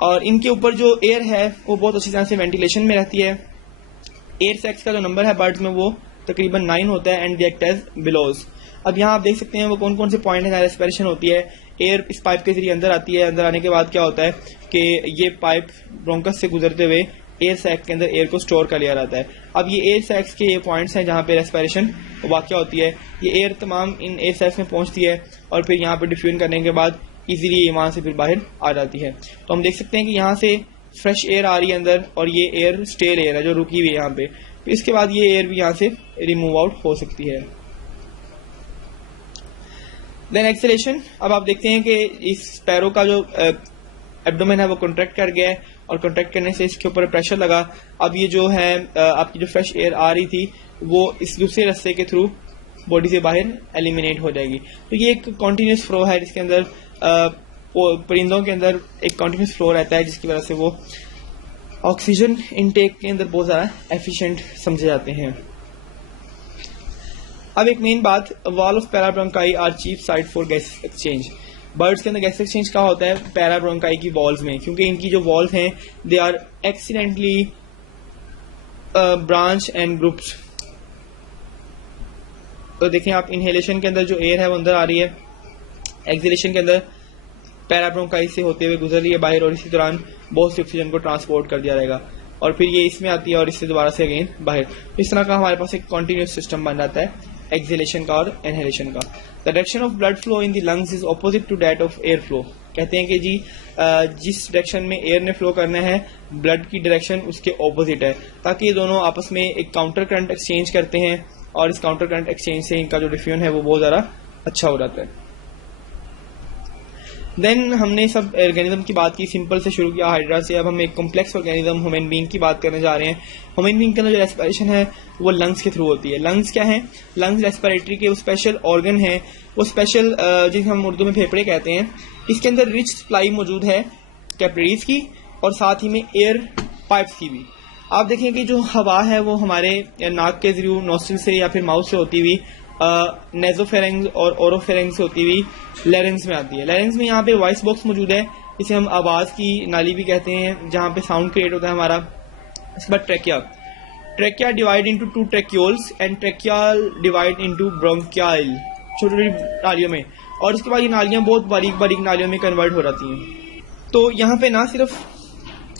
और इनके ऊपर जो एयर है वो बहुत अच्छी तरह से वेंटिलेशन में रहती है। एयर सैक्स का जो नंबर है बर्ड्स में वो तकरीबन 9 होता है and they act as bellows. अब यहाँ आप देख सकते हैं वो कौन कौन से पॉइंट है जहाँ रेस्पिरेशन होती है। एयर इस पाइप के जरिए अंदर आती है, अंदर आने के बाद क्या होता है कि ये पाइप ब्रोंकस से गुजरते हुए एयर सैक के अंदर एयर को स्टोर कर लिया जाता है। अब ये एयर सैक्स के ये पॉइंट्स हैं जहाँ पे रेस्पिरेशन वाक़या होती है। ये एयर तमाम इन एयर सैक्स में पहुँचती है और फिर यहाँ पे डिफ्यूजन करने के बाद इजीली ये वहाँ से फिर बाहर आ जाती है। तो हम देख सकते हैं कि यहाँ से फ्रेश एयर आ रही है अंदर, और ये एयर स्टेल एयर है जो रुकी हुई है यहाँ पे। फिर इसके बाद ये एयर भी यहाँ से रिमूव आउट हो सकती है। देन एक्सेलेशन, अब आप देखते हैं कि इस स्पैरो का जो एब्डोमेन है वो कॉन्ट्रैक्ट कर गया है, और कॉन्ट्रैक्ट करने से इसके ऊपर प्रेशर लगा। अब ये जो है आपकी जो फ्रेश एयर आ रही थी वो इस दूसरे रास्ते के थ्रू बॉडी से बाहर एलिमिनेट हो जाएगी। तो ये एक कॉन्टिन्यूस फ्लो है जिसके अंदर परिंदों के अंदर एक कॉन्टिन्यूस फ्लो रहता है, जिसकी वजह से वो ऑक्सीजन इनटेक के अंदर बहुत ज़्यादा एफिशिएंट समझे जाते हैं। अब एक मेन बात, wall of parabronchi are chief site for gas exchange. Birds के अंदर गैस एक्सचेंज कहाँ होता है? पैराब्रोंकाई की वॉल्स में, क्योंकि इनकी जो वॉल्स हैं they are accidentally branch and groups. तो देखें आप, इनहेलेशन के अंदर जो एयर है वो अंदर आ रही है, एक्सहेलेशन के अंदर पैराब्रोंकाई से होते हुए गुजर रही है बाहर, और इसी दौरान बहुत सी ऑक्सीजन को ट्रांसपोर्ट कर दिया जाएगा और फिर ये इसमें आती है और इससे दोबारा से अगेन बाहर। इस तरह का हमारे पास एक कॉन्टिन्यूस सिस्टम बन जाता है एक्सहेलेशन का और इनहेलेशन का। The direction of blood flow in the lungs is opposite to that of air flow. कहते हैं कि जी जिस डायरेक्शन में एयर ने फ्लो करना है ब्लड की डायरेक्शन उसके ऑपोजिट है, ताकि ये दोनों आपस में एक काउंटर करंट एक्सचेंज करते हैं, और इस काउंटर करंट एक्सचेंज से इनका जो डिफ्यूजन है वो बहुत ज़्यादा अच्छा हो जाता है। देन हमने सब ऑर्गेनिज्म की बात की, सिंपल से शुरू किया हाइड्रा से। अब हम एक कॉम्प्लेक्स ऑर्गेनिज्म ह्यूमन बीइंग की बात करने जा रहे हैं। ह्यूमन बीइंग के अंदर जो रेस्पिरेशन है वो लंग्स के थ्रू होती है। लंग्स क्या है? लंग्स रेस्पिरेटरी के वो स्पेशल ऑर्गन है, वो स्पेशल जिसे हम उर्दू में फेफड़े कहते हैं। इसके अंदर रिच सप्लाई मौजूद है कैपिलरीज की और साथ ही में एयर पाइप्स की भी। आप देखें कि जो हवा है वो हमारे नाक के जरिए नोस्ट्रिल से या फिर माउथ से होती हुई नेजोफेरेंग्स और ओरोफेरेंग्स से होती हुई लैरिंग्स में आती है। लैरिंग्स में यहाँ पे वॉइस बॉक्स मौजूद है, इसे हम आवाज़ की नाली भी कहते हैं, जहाँ पे साउंड क्रिएट होता है हमारा। इसके बाद trachea, trachea divide into 2 tracheoles and tracheal divide into bronchial, छोटी छोटी नालियों में, और इसके बाद ये नालियाँ बहुत बारीक बारीक नालियों में कन्वर्ट हो जाती हैं। तो यहाँ पे ना सिर्फ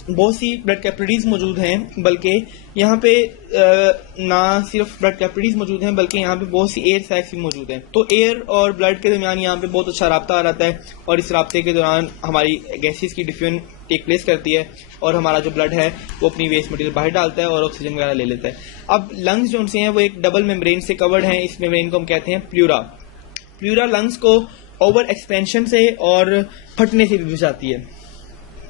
बहुत सी ब्लड कैपिलरीज मौजूद हैं, बल्कि यहाँ पे ना सिर्फ ब्लड कैपिलरीज मौजूद हैं बल्कि यहाँ पे बहुत सी एयर सैक्स भी मौजूद हैं। तो एयर और ब्लड के दरमियान यहाँ पे बहुत अच्छा राब्ता आ जाता है, और इस राब्ते के दौरान हमारी गैसेस की डिफ्यूजन टेक प्लेस करती है, और हमारा जो ब्लड है वो अपनी वेस्ट मटेरियल बाहर डालता है और ऑक्सीजन वगैरह ले लेता है। अब लंग्स जो से हैं वो एक डबल मेम्ब्रेन से कवर्ड हैं। इस मेम्ब्रेन को हम कहते हैं प्लूरा। प्लूरा लंग्स को ओवर एक्सपेंशन से और फटने से भी बचाती है।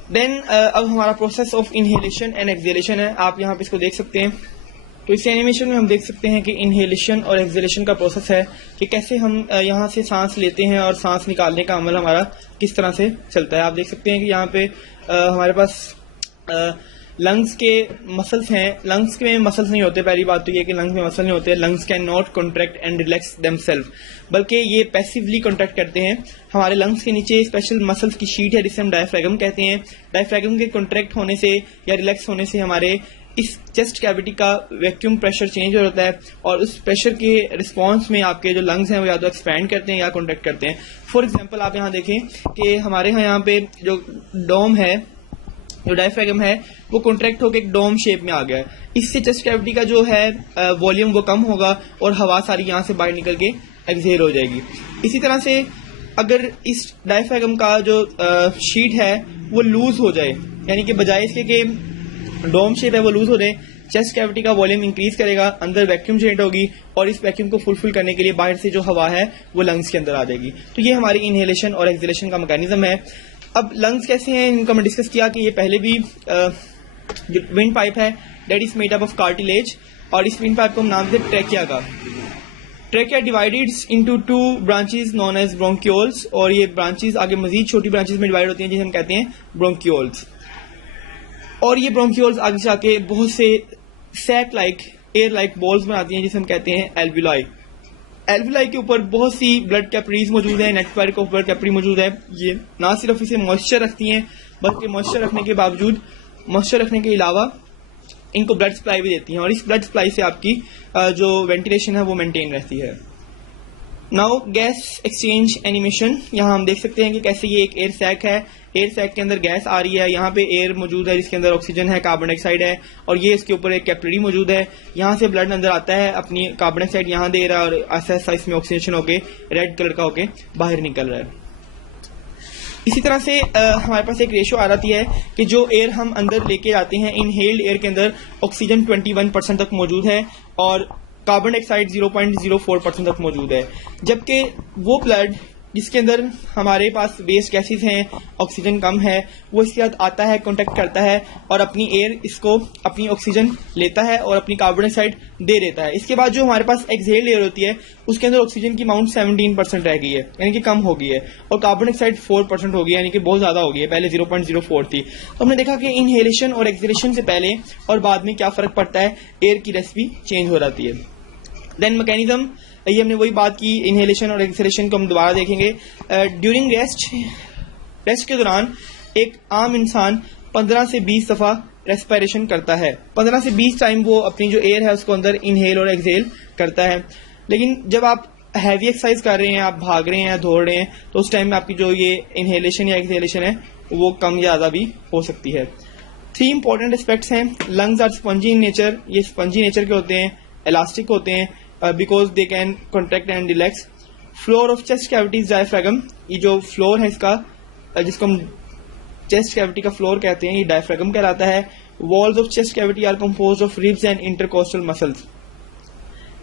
देन अब हमारा process of inhalation and exhalation है, आप यहाँ पे इसको देख सकते हैं। तो इस एनिमेशन में हम देख सकते हैं कि इनहेलेशन और एक्सहेलेशन का प्रोसेस है कि कैसे हम यहाँ से सांस लेते हैं और सांस निकालने का अमल हमारा किस तरह से चलता है। आप देख सकते हैं कि यहाँ पे हमारे पास लंग्स के मसल्स हैं। लंग्स में मसल्स नहीं होते, पहली बात तो ये कि लंग्स में मसल नहीं होते। Lungs can not contract and relax themself, बल्कि ये पैसिवली कॉन्ट्रैक्ट करते हैं। हमारे लंग्स के नीचे स्पेशल मसल्स की शीट है जिसे हम डायफ्रैगम कहते हैं। डायफ्रैगम के कॉन्ट्रैक्ट होने से या रिलैक्स होने से हमारे इस चेस्ट कैविटी का वैक्यूम प्रेशर चेंज हो जाता है और उस प्रेशर के रिस्पांस में आपके जो लंग्स हैं वो या तो एक्सपैंड करते हैं या कॉन्ट्रैक्ट करते हैं। फॉर एग्जांपल आप यहाँ देखें कि हमारे यहाँ पे जो डोम है, जो डायफ्रागम है, वो कॉन्ट्रैक्ट होकर एक डोम शेप में आ गया है। इससे चेस्ट कैविटी का जो है वॉल्यूम वो कम होगा और हवा सारी यहाँ से बाहर निकल के एक्सहेल हो जाएगी। इसी तरह से अगर इस डायफ्रागम का जो शीट है वो लूज हो जाए, यानी कि बजाय इसके कि डोम शेप है वो लूज हो जाए, चेस्ट कैविटी का वॉल्यूम इंक्रीज करेगा, अंदर वैक्यूम जनरेट होगी और इस वैक्यूम को फुलफिल करने के लिए बाहर से जो हवा है वो लंग्स के अंदर आ जाएगी। तो ये हमारी इनहेलेशन और एक्सहेलेशन का मैकेनिज्म है। अब लंग्स कैसे हैं इनका मैं डिस्कस किया कि ये पहले भी जो विंड पाइप है that is made up of cartilage, और इस विंड पाइप को हम नाम देते ट्रैकिया का। Trachea divided into 2 branches known as bronchioles, और ये ब्रांचेस आगे मजीद छोटी ब्रांचेस में डिवाइड होती हैं जिसे हम कहते हैं ब्रोंक्यूल्स। और ये ब्रोंक्यूल्स आगे जाके बहुत से sac like air like balls बनाती हैं जिसे हम कहते हैं एल्वुलाई। एल्वुलाई के ऊपर बहुत सी ब्लड कैपिलरीज मौजूद है, नेटवर्क ऑफ ब्लड कैपिलरी मौजूद है। ये ना सिर्फ इसे मॉइस्चर रखती हैं बल्कि मॉइस्चर रखने के बावजूद, मॉइस्चर रखने के अलावा इनको ब्लड सप्लाई भी देती हैं और इस ब्लड सप्लाई से आपकी जो वेंटिलेशन है वो मेंटेन रहती है। नाउ गैस एक्सचेंज एनिमेशन, यहाँ हम देख सकते हैं कि कैसे ये एक एयर सैक है, एयर सैक के अंदर गैस आ रही है, यहाँ पे एयर मौजूद है जिसके अंदर ऑक्सीजन है, कार्बन डाइऑक्साइड है, और ये इसके ऊपर एक कैपिलरी मौजूद है। यहाँ से ब्लड अंदर आता है, अपनी कार्बन डाइऑक्साइड यहाँ दे रहा है और ऐसा ऐसा इसमें ऑक्सीजन होके रेड कलर का होके बाहर निकल रहा है। इसी तरह से हमारे पास एक रेशो आ जाती है कि जो एयर हम अंदर लेके आते हैं, इनहेल्ड एयर के अंदर ऑक्सीजन 21% तक मौजूद है और कार्बन डाइऑक्साइड 0.04% तक मौजूद है, जबकि वो ब्लड जिसके अंदर हमारे पास वेस्ट गैसेस हैं, ऑक्सीजन कम है, वो इसके साथ आता है, कांटेक्ट करता है और अपनी एयर इसको अपनी ऑक्सीजन लेता है और अपनी कार्बन डाइऑक्साइड दे देता है। इसके बाद जो हमारे पास एक्सहेल्ड एयर होती है उसके अंदर ऑक्सीजन की अमाउंट 17% रह गई है, यानी कि कम हो गई है, और कार्बन डाइऑक्साइड 4% हो गई है, यानी कि बहुत ज्यादा हो गई है, पहले 0.04 थी। तो हमने देखा कि इनहेलेशन और एक्सहेलेशन से पहले और बाद में क्या फर्क पड़ता है, एयर की रेसिपी चेंज हो जाती है। देन मैकेनिज्म, ये हमने वही बात की, इनहेलेशन और एक्सहेलेशन को हम दोबारा देखेंगे। ड्यूरिंग रेस्ट के दौरान एक आम इंसान 15 से 20 दफा रेस्पिरेशन करता है, 15 से 20 टाइम वो अपनी जो एयर है उसको अंदर इनहेल और एक्सहेल करता है। लेकिन जब आप हैवी एक्सरसाइज कर रहे हैं, आप भाग रहे हैं या दौड़ रहे हैं, तो उस टाइम में आपकी जो ये इनहेलेशन या एक्सहेलेशन है वो कम या ज्यादा भी हो सकती है। 3 इंपॉर्टेंट एस्पेक्ट्स हैं। Lungs are spongy in nature, ये स्पंजी नेचर के होते हैं, इलास्टिक होते हैं because they can contract and relax. Floor of chest cavity is diaphragm, ये जो फ्लोर है इसका जिसको हम चेस्ट कैविटी का फ्लोर कहते हैं, ये डायफ्रागम कहलाता है। Walls of chest cavity are composed of ribs and intercostal muscles.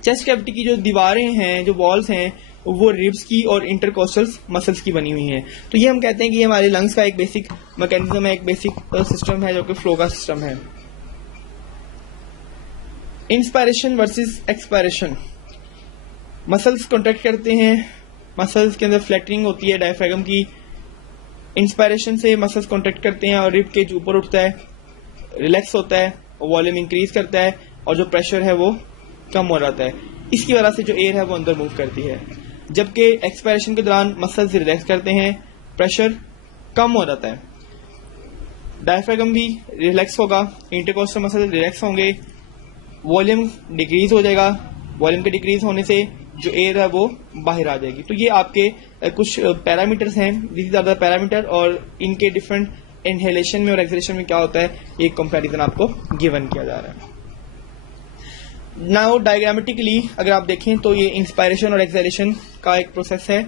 Chest cavity की जो दीवारें हैं, जो वॉल्स हैं, वो रिब्स की और इंटरकोस्टल मसल्स की बनी हुई हैं। तो ये हम कहते हैं कि ये हमारे लंग्स का एक बेसिक मैकेनिज्म है, एक बेसिक सिस्टम है जो कि फ्लो का सिस्टम है। Inspiration versus expiration, muscles contract करते हैं, मसल्स के अंदर फ्लैटनिंग होती है डायफ्रागम की। इंस्पायरेशन से मसल्स कॉन्ट्रैक्ट करते हैं और रिब के ऊपर उठता है, रिलैक्स होता है, वॉल्यूम इंक्रीज करता है और जो प्रेशर है वो कम हो जाता है। इसकी वजह से जो एयर है वो अंदर मूव करती है। जबकि एक्सपायरेशन के दौरान मसल्स रिलैक्स करते हैं, प्रेशर कम हो जाता है, डायफ्रागम भी रिलैक्स होगा, इंटरकोस्टल मसल रिलैक्स होंगे, वॉल्यूम डिक्रीज हो जाएगा, वॉल्यूम के डिक्रीज होने से जो एयर है वो बाहर आ जाएगी। तो ये आपके कुछ पैरामीटर्स हैं, दिस आर द पैरामीटर, और इनके डिफरेंट इनहेलेशन में और एक्सहेलेशन में क्या होता है ये कंपैरिजन आपको गिवन किया जा रहा है। नाउ डायग्रामेटिकली अगर आप देखें तो ये इंस्पायरेशन और एक्सहेलेशन का एक प्रोसेस है।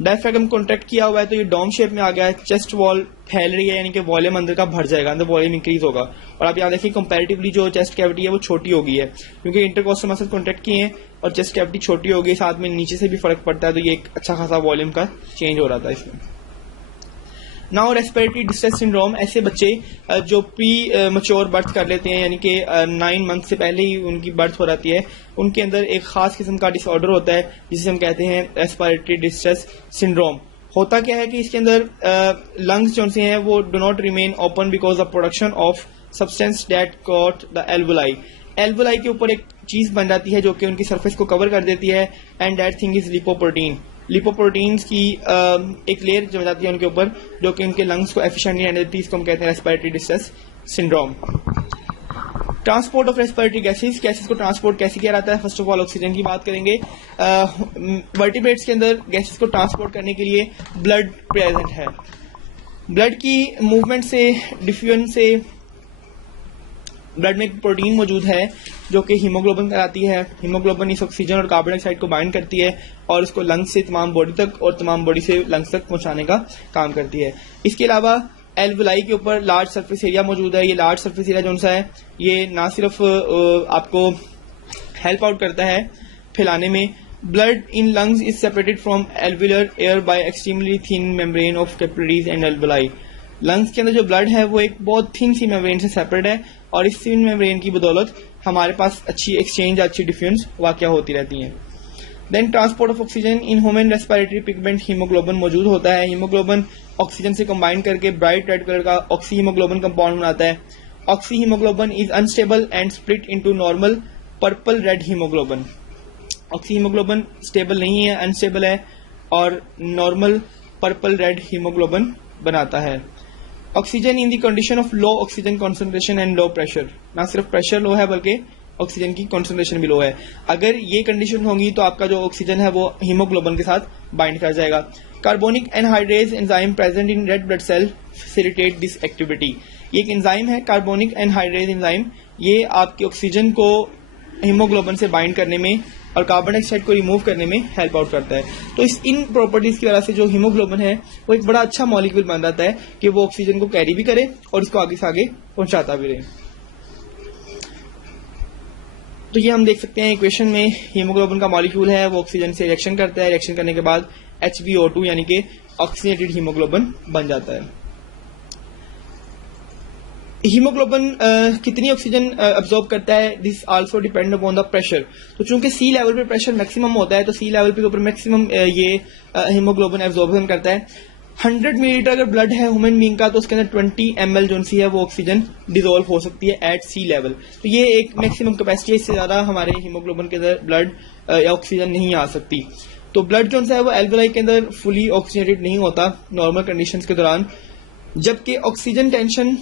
डायफ्रागम कॉन्ट्रैक्ट किया हुआ है तो ये डोम शेप में आ गया है, चेस्ट वॉल फैल रही है, यानी कि वॉल्यूम अंदर का भर जाएगा, अंदर वॉल्यूम इंक्रीज होगा। और आप यहाँ देखिए कंपैरेटिवली जो चेस्ट कैविटी है वो छोटी हो गई है क्योंकि इंटरकोस्टल मसल कॉन्ट्रैक्ट किए हैं और चेस्ट कैविटी छोटी हो गई, साथ में नीचे से भी फर्क पड़ता है, तो ये एक अच्छा खासा वॉल्यूम का चेंज हो रहा था इसमें। नाउ रेस्पिरेटरी डिस्ट्रेस सिंड्रोम, ऐसे बच्चे जो प्री मैच्योर बर्थ कर लेते हैं, यानी कि 9 मंथ से पहले ही उनकी बर्थ हो जाती है, उनके अंदर एक खास किस्म का डिसऑर्डर होता है जिसे हम कहते हैं रेस्पिरेटरी डिस्ट्रेस सिंड्रोम। होता क्या है कि इसके अंदर लंग्स जो हैं वो do not remain open because of production of substance that caught the alveoli. Alveoli के ऊपर एक चीज बन जाती है जो कि उनकी सरफेस को कवर कर देती है, and that thing is lipoprotein. Lipoproteins की एक लेयर जम जाती है उनके ऊपर जो कि उनके लंग्स को एफिशिएंटली हैंडल देती है, इसको हम कहते हैं respiratory distress syndrome. Transport of respiratory gases, gases को ट्रांसपोर्ट कैसे किया जाता है? फर्स्ट ऑफ ऑल ऑक्सीजन की बात करेंगे। वर्टिब्रेट्स के अंदर गैसेस को ट्रांसपोर्ट करने के लिए ब्लड प्रेजेंट है। ब्लड की मूवमेंट से, डिफ्यूजन से ब्लड में एक प्रोटीन मौजूद है जो कि हीमोग्लोबिन कहलाती है। हीमोग्लोबिन इस ऑक्सीजन और कार्बन डाइऑक्साइड को बाइंड करती है और उसको लंग्स से तमाम बॉडी तक और तमाम बॉडी से लंग्स तक पहुंचाने का काम करती है। इसके अलावा एल्वुलाई के ऊपर लार्ज सरफेस एरिया मौजूद है। ये लार्ज सरफेस एरिया जो सा है ये ना सिर्फ आपको हेल्प आउट करता है फैलाने में। Blood in lungs is separated from alveolar air by extremely thin membrane of capillaries and alveoli. Lungs के अंदर जो ब्लड है वो एक बहुत थिन सी मेम्ब्रेन से सेपरेट है और इस थिन मेम्ब्रेन की बदौलत हमारे पास अच्छी एक्सचेंज, अच्छी डिफ्यूजन वाकया होती रहती है। Then transport of oxygen in human respiratory pigment haemoglobin मौजूद होता है। हीमोग्लोबिन ऑक्सीजन से कंबाइन करके ब्राइट रेड कलर का ऑक्सी हीमोग्लोबिन कंपाउंड बनाता है। Oxy haemoglobin is unstable and split into normal purple red haemoglobin. Oxy haemoglobin stable नहीं है, अनस्टेबल है और नॉर्मल पर्पल रेड हीमोग्लोबिन बनाता है। Oxygen in the condition of low oxygen concentration and low pressure, ना सिर्फ प्रेशर लो है बल्कि ऑक्सीजन की कॉन्सेंट्रेशन भी लो है। अगर ये कंडीशन होगी तो आपका जो ऑक्सीजन है वो हीमोग्लोबिन के साथ बाइंड कर जाएगा। Carbonic anhydrase enzyme present in red blood cell facilitate this activity. ये एक एंजाइम है कार्बोनिक एनहाइड्रेज एंजाइम, ये आपकी ऑक्सीजन को हीमोग्लोबिन से बाइंड करने में और कार्बन डाइऑक्साइड को रिमूव करने में हेल्प आउट करता है। तो इन प्रॉपर्टीज की वजह से जो हीमोग्लोबिन है वो एक बड़ा अच्छा मॉलिक्यूल बन जाता है कि वो ऑक्सीजन को कैरी भी करे और इसको आगे से आगे पहुंचाता भी रहे। तो ये हम देख सकते हैं इक्वेशन में हीमोग्लोबिन का मॉलिक्यूल है वो ऑक्सीजन से रिएक्शन करता है, रिएक्शन करने के बाद HbO2 यानी कि ऑक्सीनेटेड हीमोग्लोबिन बन जाता है। हीमोग्लोबिन कितनी ऑक्सीजन अब्सॉर्ब करता है, this also depend upon the pressure. तो चूंकि सी लेवल पे प्रेशर मैक्सिमम होता है तो सी लेवल पे ऊपर मैक्सिमम ये हीमोग्लोबिन एब्जॉर्बन करता है। 100 मिलीलीटर अगर ब्लड है ह्यूमन बीइंग का तो उसके अंदर 20 ml जो सी है वो ऑक्सीजन डिजोल्व हो सकती है एट सी लेवल। तो ये एक मैक्सिमम कैपेसिटी है, इससे ज्यादा हमारे हीमोग्लोबिन के अंदर ब्लड या ऑक्सीजन नहीं आ सकती। तो ब्लड जो है वो एल्वुलाई के अंदर फुली ऑक्सीजनेटेड नहीं होता नॉर्मल कंडीशंस के दौरान, जबकि ऑक्सीजन टेंशन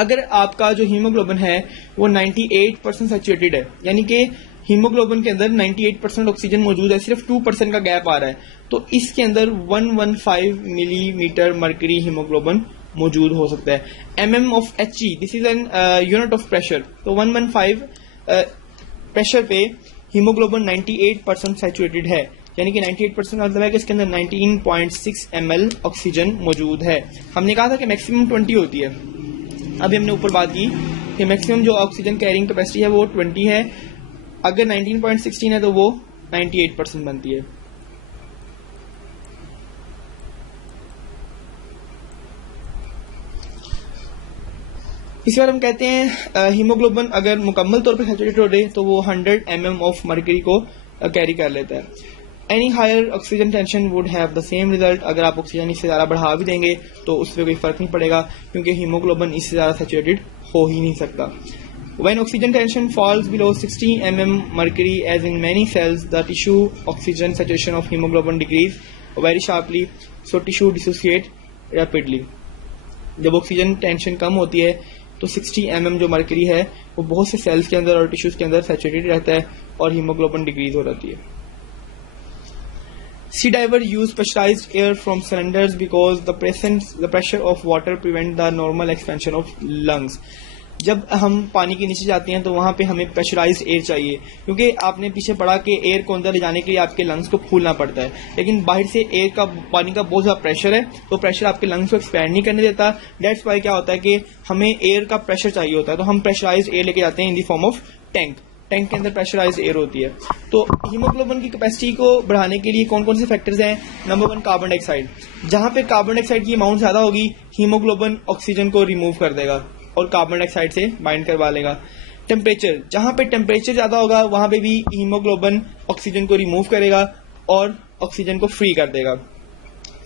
अगर आपका जो हीमोग्लोबिन है वो 98% सैचुरेटेड है, यानी कि हीमोग्लोबिन के अंदर 98% ऑक्सीजन मौजूद है, सिर्फ 2% का गैप आ रहा है, तो इसके अंदर 115 मिलीमीटर मर्करी हीमोग्लोबिन मौजूद हो सकता है। mm of Hg, this is an unit of pressure. तो 115 प्रेशर पे हीमोग्लोबिन 98% सैचुरेटेड है, यानी कि 98% का मतलब है कि इसके अंदर 19.6 ml ऑक्सीजन मौजूद है। हमने कहा था कि मैक्सिमम 20 होती है, अभी हमने ऊपर बात की कि मैक्सिमम जो ऑक्सीजन कैरिंग कैपेसिटी है वो 20 है, अगर 19.16 है तो वो 98% बनती है। इस बार हम कहते हैं हीमोग्लोबिन अगर मुकम्मल तौर पर सैचुरेटेड हो जाए तो वो 100 mm ऑफ मर्करी को कैरी कर लेता है। Any higher oxygen tension would have the same result. अगर आप ऑक्सीजन इससे ज्यादा बढ़ा भी देंगे तो उससे कोई फर्क नहीं पड़ेगा क्योंकि हीमोग्लोबिन इससे ज्यादा सैचुरेटेड हो ही नहीं सकता। When oxygen tension falls below 60 mm mercury, as in many cells, the tissue oxygen saturation of hemoglobin decrease very sharply, so tissue dissociate rapidly. जब ऑक्सीजन टेंशन कम होती है तो 60 mm जो मर्करी है वो बहुत से सेल्स के अंदर और टिश्यूज के अंदर सैचुरेटेड रहता है और हीमोग्लोबिन डिक्रीज हो जाती है। Sea diver use pressurized air from cylinders because the pressure of water prevent the normal expansion of lungs. जब हम पानी के नीचे जाते हैं तो वहां पे हमें प्रेशराइज्ड एयर चाहिए, क्योंकि आपने पीछे पढ़ा कि एयर को अंदर ले जाने के लिए आपके लंग्स को फूलना पड़ता है, लेकिन बाहर से एयर का पानी का बहुत ज्यादा प्रेशर है तो प्रेशर आपके लंग्स को एक्सपैंड नहीं करने देता। दैट्स वाई क्या होता है कि हमें एयर का प्रेशर चाहिए होता है, तो हम प्रेशराइज्ड एयर लेके जाते हैं in the form of tank. Tank के अंदर प्रेशराइज्ड एयर होती है। तो हीमोग्लोबिन की कैपेसिटी को बढ़ाने के लिए कौन कौन से फैक्टर्स हैं? Number 1 carbon dioxide. जहां पे कार्बन डाइऑक्साइड की अमाउंट ज्यादा होगी हीमोग्लोबिन ऑक्सीजन को रिमूव कर देगा और कार्बन डाइऑक्साइड से बाइंड करवा लेगा। टेम्परेचर, जहां पे टेम्परेचर ज्यादा होगा वहां पे भी हीमोग्लोबिन ऑक्सीजन को रिमूव करेगा और ऑक्सीजन को फ्री कर देगा।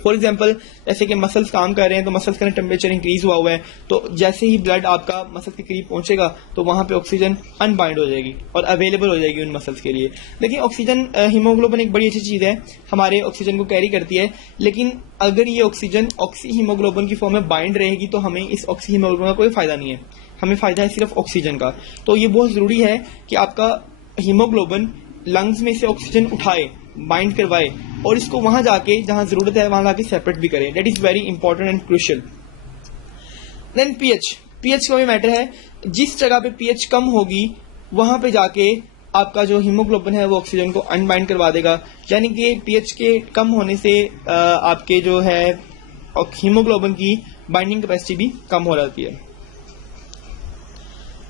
फॉर एग्जाम्पल जैसे कि मसल्स काम कर रहे हैं तो मसल्स का टेम्परेचर इंक्रीज हुआ है, तो जैसे ही ब्लड आपका मसल्स के करीब पहुंचेगा तो वहां पे ऑक्सीजन अनबाइंड हो जाएगी और अवेलेबल हो जाएगी उन मसल्स के लिए। लेकिन ऑक्सीजन हीमोग्लोबिन एक बड़ी अच्छी चीज है, हमारे ऑक्सीजन को कैरी करती है, लेकिन अगर ये ऑक्सीजन ऑक्सी हीमोग्लोबिन की फॉर्म में बाइंड रहेगी तो हमें इस ऑक्सी हीमोग्लोबिन का कोई फायदा नहीं है, हमें फायदा है सिर्फ ऑक्सीजन का। तो ये बहुत जरूरी है कि आपका हीमोग्लोबिन लंग्स में से ऑक्सीजन उठाए, बाइंड करवाए और इसको वहां जाके जहां जरूरत है वहां जाके सेपरेट भी करें। That is very important and crucial. Then pH का भी मैटर है। जिस जगह पे पीएच कम होगी वहां पे जाके आपका जो हीमोग्लोबिन है वो ऑक्सीजन को अनबाइंड करवा देगा, यानी कि पीएच के कम होने से आपके जो है हीमोग्लोबिन की बाइंडिंग कैपेसिटी भी कम हो जाती है।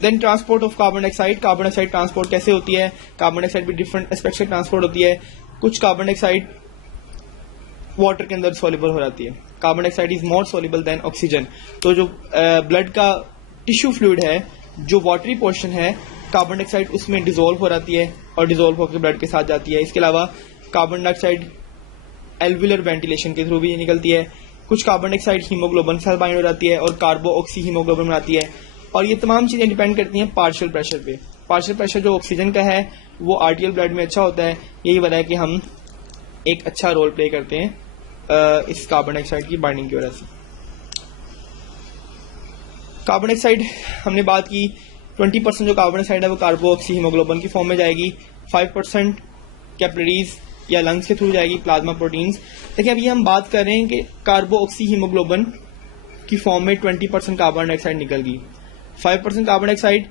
Then transport of carbon dioxide. Carbon dioxide transport कैसे होती है? कार्बन डाइऑक्साइड भी डिफरेंट एस्पेक्ट से ट्रांसपोर्ट होती है। कुछ कार्बन डाइऑक्साइड वाटर के अंदर सोल्यूबल हो जाती है। Carbon dioxide is more soluble than oxygen. तो जो ब्लड का टिश्यू फ्लूइड है, जो वाटरी पोर्शन है, कार्बन डाइऑक्साइड उसमें डिजोल्व हो जाती है और डिजोल्व होकर ब्लड के साथ जाती है। इसके अलावा कार्बन डाइऑक्साइड एल्वुलर वेंटिलेशन के थ्रू भी निकलती है। कुछ कार्बन डाइऑक्साइड हीमोग्लोबिन से बाइंड हो जाती है और कार्बो ऑक्सी हीमोग्लोबिन बनाती है। और ये तमाम चीजें डिपेंड करती हैं पार्शियल प्रेशर पे। पार्शियल प्रेशर जो ऑक्सीजन का है वो आर्टियल ब्लड में अच्छा होता है। यही वजह है कि हम एक अच्छा रोल प्ले करते हैं इस कार्बन डाइऑक्साइड की बाइंडिंग की वजह से। कार्बन डाइऑक्साइड हमने बात की, 20% जो कार्बन डाइऑक्साइड है वो कार्बो ऑक्सी हीमोग्लोबिन की फॉर्म में जाएगी, 5% कैपिलरीज या लंग्स के थ्रू जाएगी, प्लाज्मा प्रोटीन्स। देखिए अभी हम बात कर रहे हैं कि कार्बो ऑक्सी हीमोग्लोबिन की फॉर्म में 20% कार्बन डाइऑक्साइड निकल गई, 5% carbon dioxide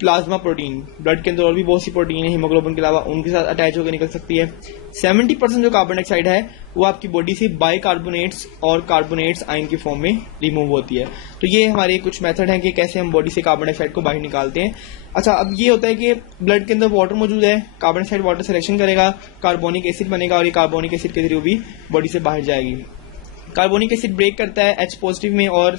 plasma protein, blood के अंदर और भी बहुत सी प्रोटीन है हीमोग्लोबिन के अलावा, उनके साथ अटैच होकर निकल सकती है। 70% जो कार्बन डाइऑक्साइड है वो आपकी बॉडी से बाइकार्बोनेट्स और कार्बोनेट्स आयन की फॉर्म में रिमूव होती है। तो ये हमारे कुछ मेथड हैं कि कैसे हम बॉडी से कार्बन डाइऑक्साइड को बाहर निकालते हैं। अच्छा, अब ये होता है कि ब्लड के अंदर वाटर मौजूद है, कार्बन डाइऑक्साइड वाटर सिलेक्शन करेगा, कार्बोनिक एसिड बनेगा और ये कार्बोनिक एसिड के जरिए भी बॉडी से बाहर जाएगी। कार्बोनिक एसिड ब्रेक करता है H पॉजिटिव में और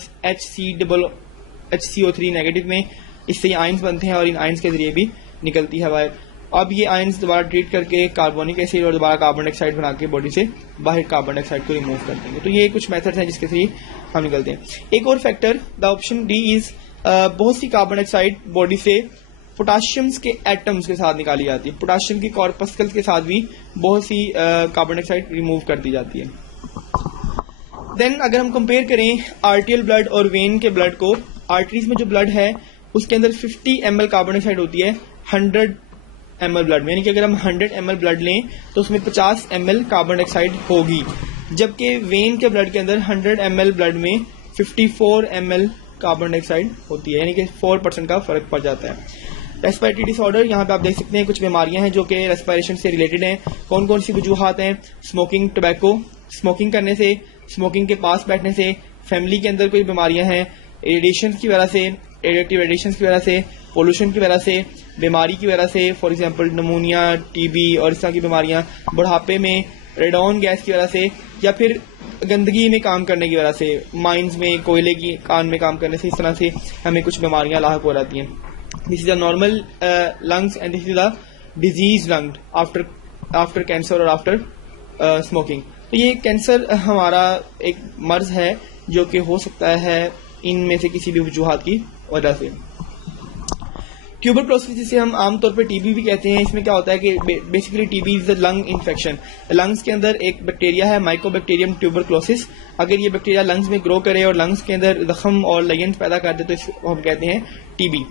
HCO3 नेगेटिव में, इससे ये आयंस बनते हैं और इन आयंस के जरिए भी निकलती है बाहर। अब ये आयंस दोबारा ट्रीट करके कार्बोनिक एसिड और दोबारा कार्बन डाइऑक्साइड बना के बॉडी से बाहर कार्बन डाइऑक्साइड को रिमूव कर देंगे। तो ये कुछ मेथड्स हैं जिसके जरिए हम निकलते हैं। एक और factor, the option D is, बहुत सी कार्बन डाइऑक्साइड बॉडी से पोटाशियम्स के एटम्स के साथ निकाली जाती है। पोटाशियम की कॉर्पस्कल्स के साथ भी बहुत सी कार्बन डाइऑक्साइड रिमूव कर दी जाती है। देन अगर हम कंपेयर करें आर्टियल ब्लड और वेन के ब्लड को, आर्टरीज में जो ब्लड है उसके अंदर 50 ml कार्बन डाइऑक्साइड होती है 100 ml ब्लड में, यानी कि अगर हम 100 ml ब्लड लें तो उसमें 50 ml कार्बन डाइऑक्साइड होगी, जबकि वेन के ब्लड के अंदर 100 ml ब्लड में 54 ml कार्बन डाइऑक्साइड होती है, यानी कि 4% का फर्क पड़ जाता है। रेस्पिरेटरी डिसऑर्डर, यहाँ पे आप देख सकते हैं कुछ बीमारियां हैं जो कि रेस्पिरेशन से रिलेटेड हैं। कौन कौन सी वजूहात हैं? स्मोकिंग, टोबैको, स्मोकिंग करने से, स्मोकिंग के पास बैठने से, फैमिली के अंदर कोई बीमारियां हैं, रेडिएशन की वजह से, रेडिएटिव रेडिएशन की वजह से, पोल्यूशन की वजह से, बीमारी की वजह से, फॉर एग्जांपल निमोनिया, टीबी और इस तरह की बीमारियां, बुढ़ापे में रेडॉन गैस की वजह से, या फिर गंदगी में काम करने की वजह से, माइंस में कोयले की कान में काम करने से, इस तरह से हमें कुछ बीमारियां लाहक हो जाती हैं। This is the normal lungs and this is the disease lung after cancer और आफ्टर स्मोकिंग। तो ये कैंसर हमारा एक मर्ज है जो कि हो सकता है इनमें से किसी भी वजूहात की वजह से। ट्यूबरक्लोसिस, जिसे हम आमतौर पर टीबी भी कहते हैं, इसमें क्या होता है कि basically TB is the lung infection. Lungs के अंदर एक बैक्टीरिया है माइकोबैक्टीरियम ट्यूबरक्लोसिस, अगर ये बैक्टीरिया लंग्स में ग्रो करे और लंग्स के अंदर जख्म और लयंस पैदा कर दे तो इसको हम कहते हैं टीबी।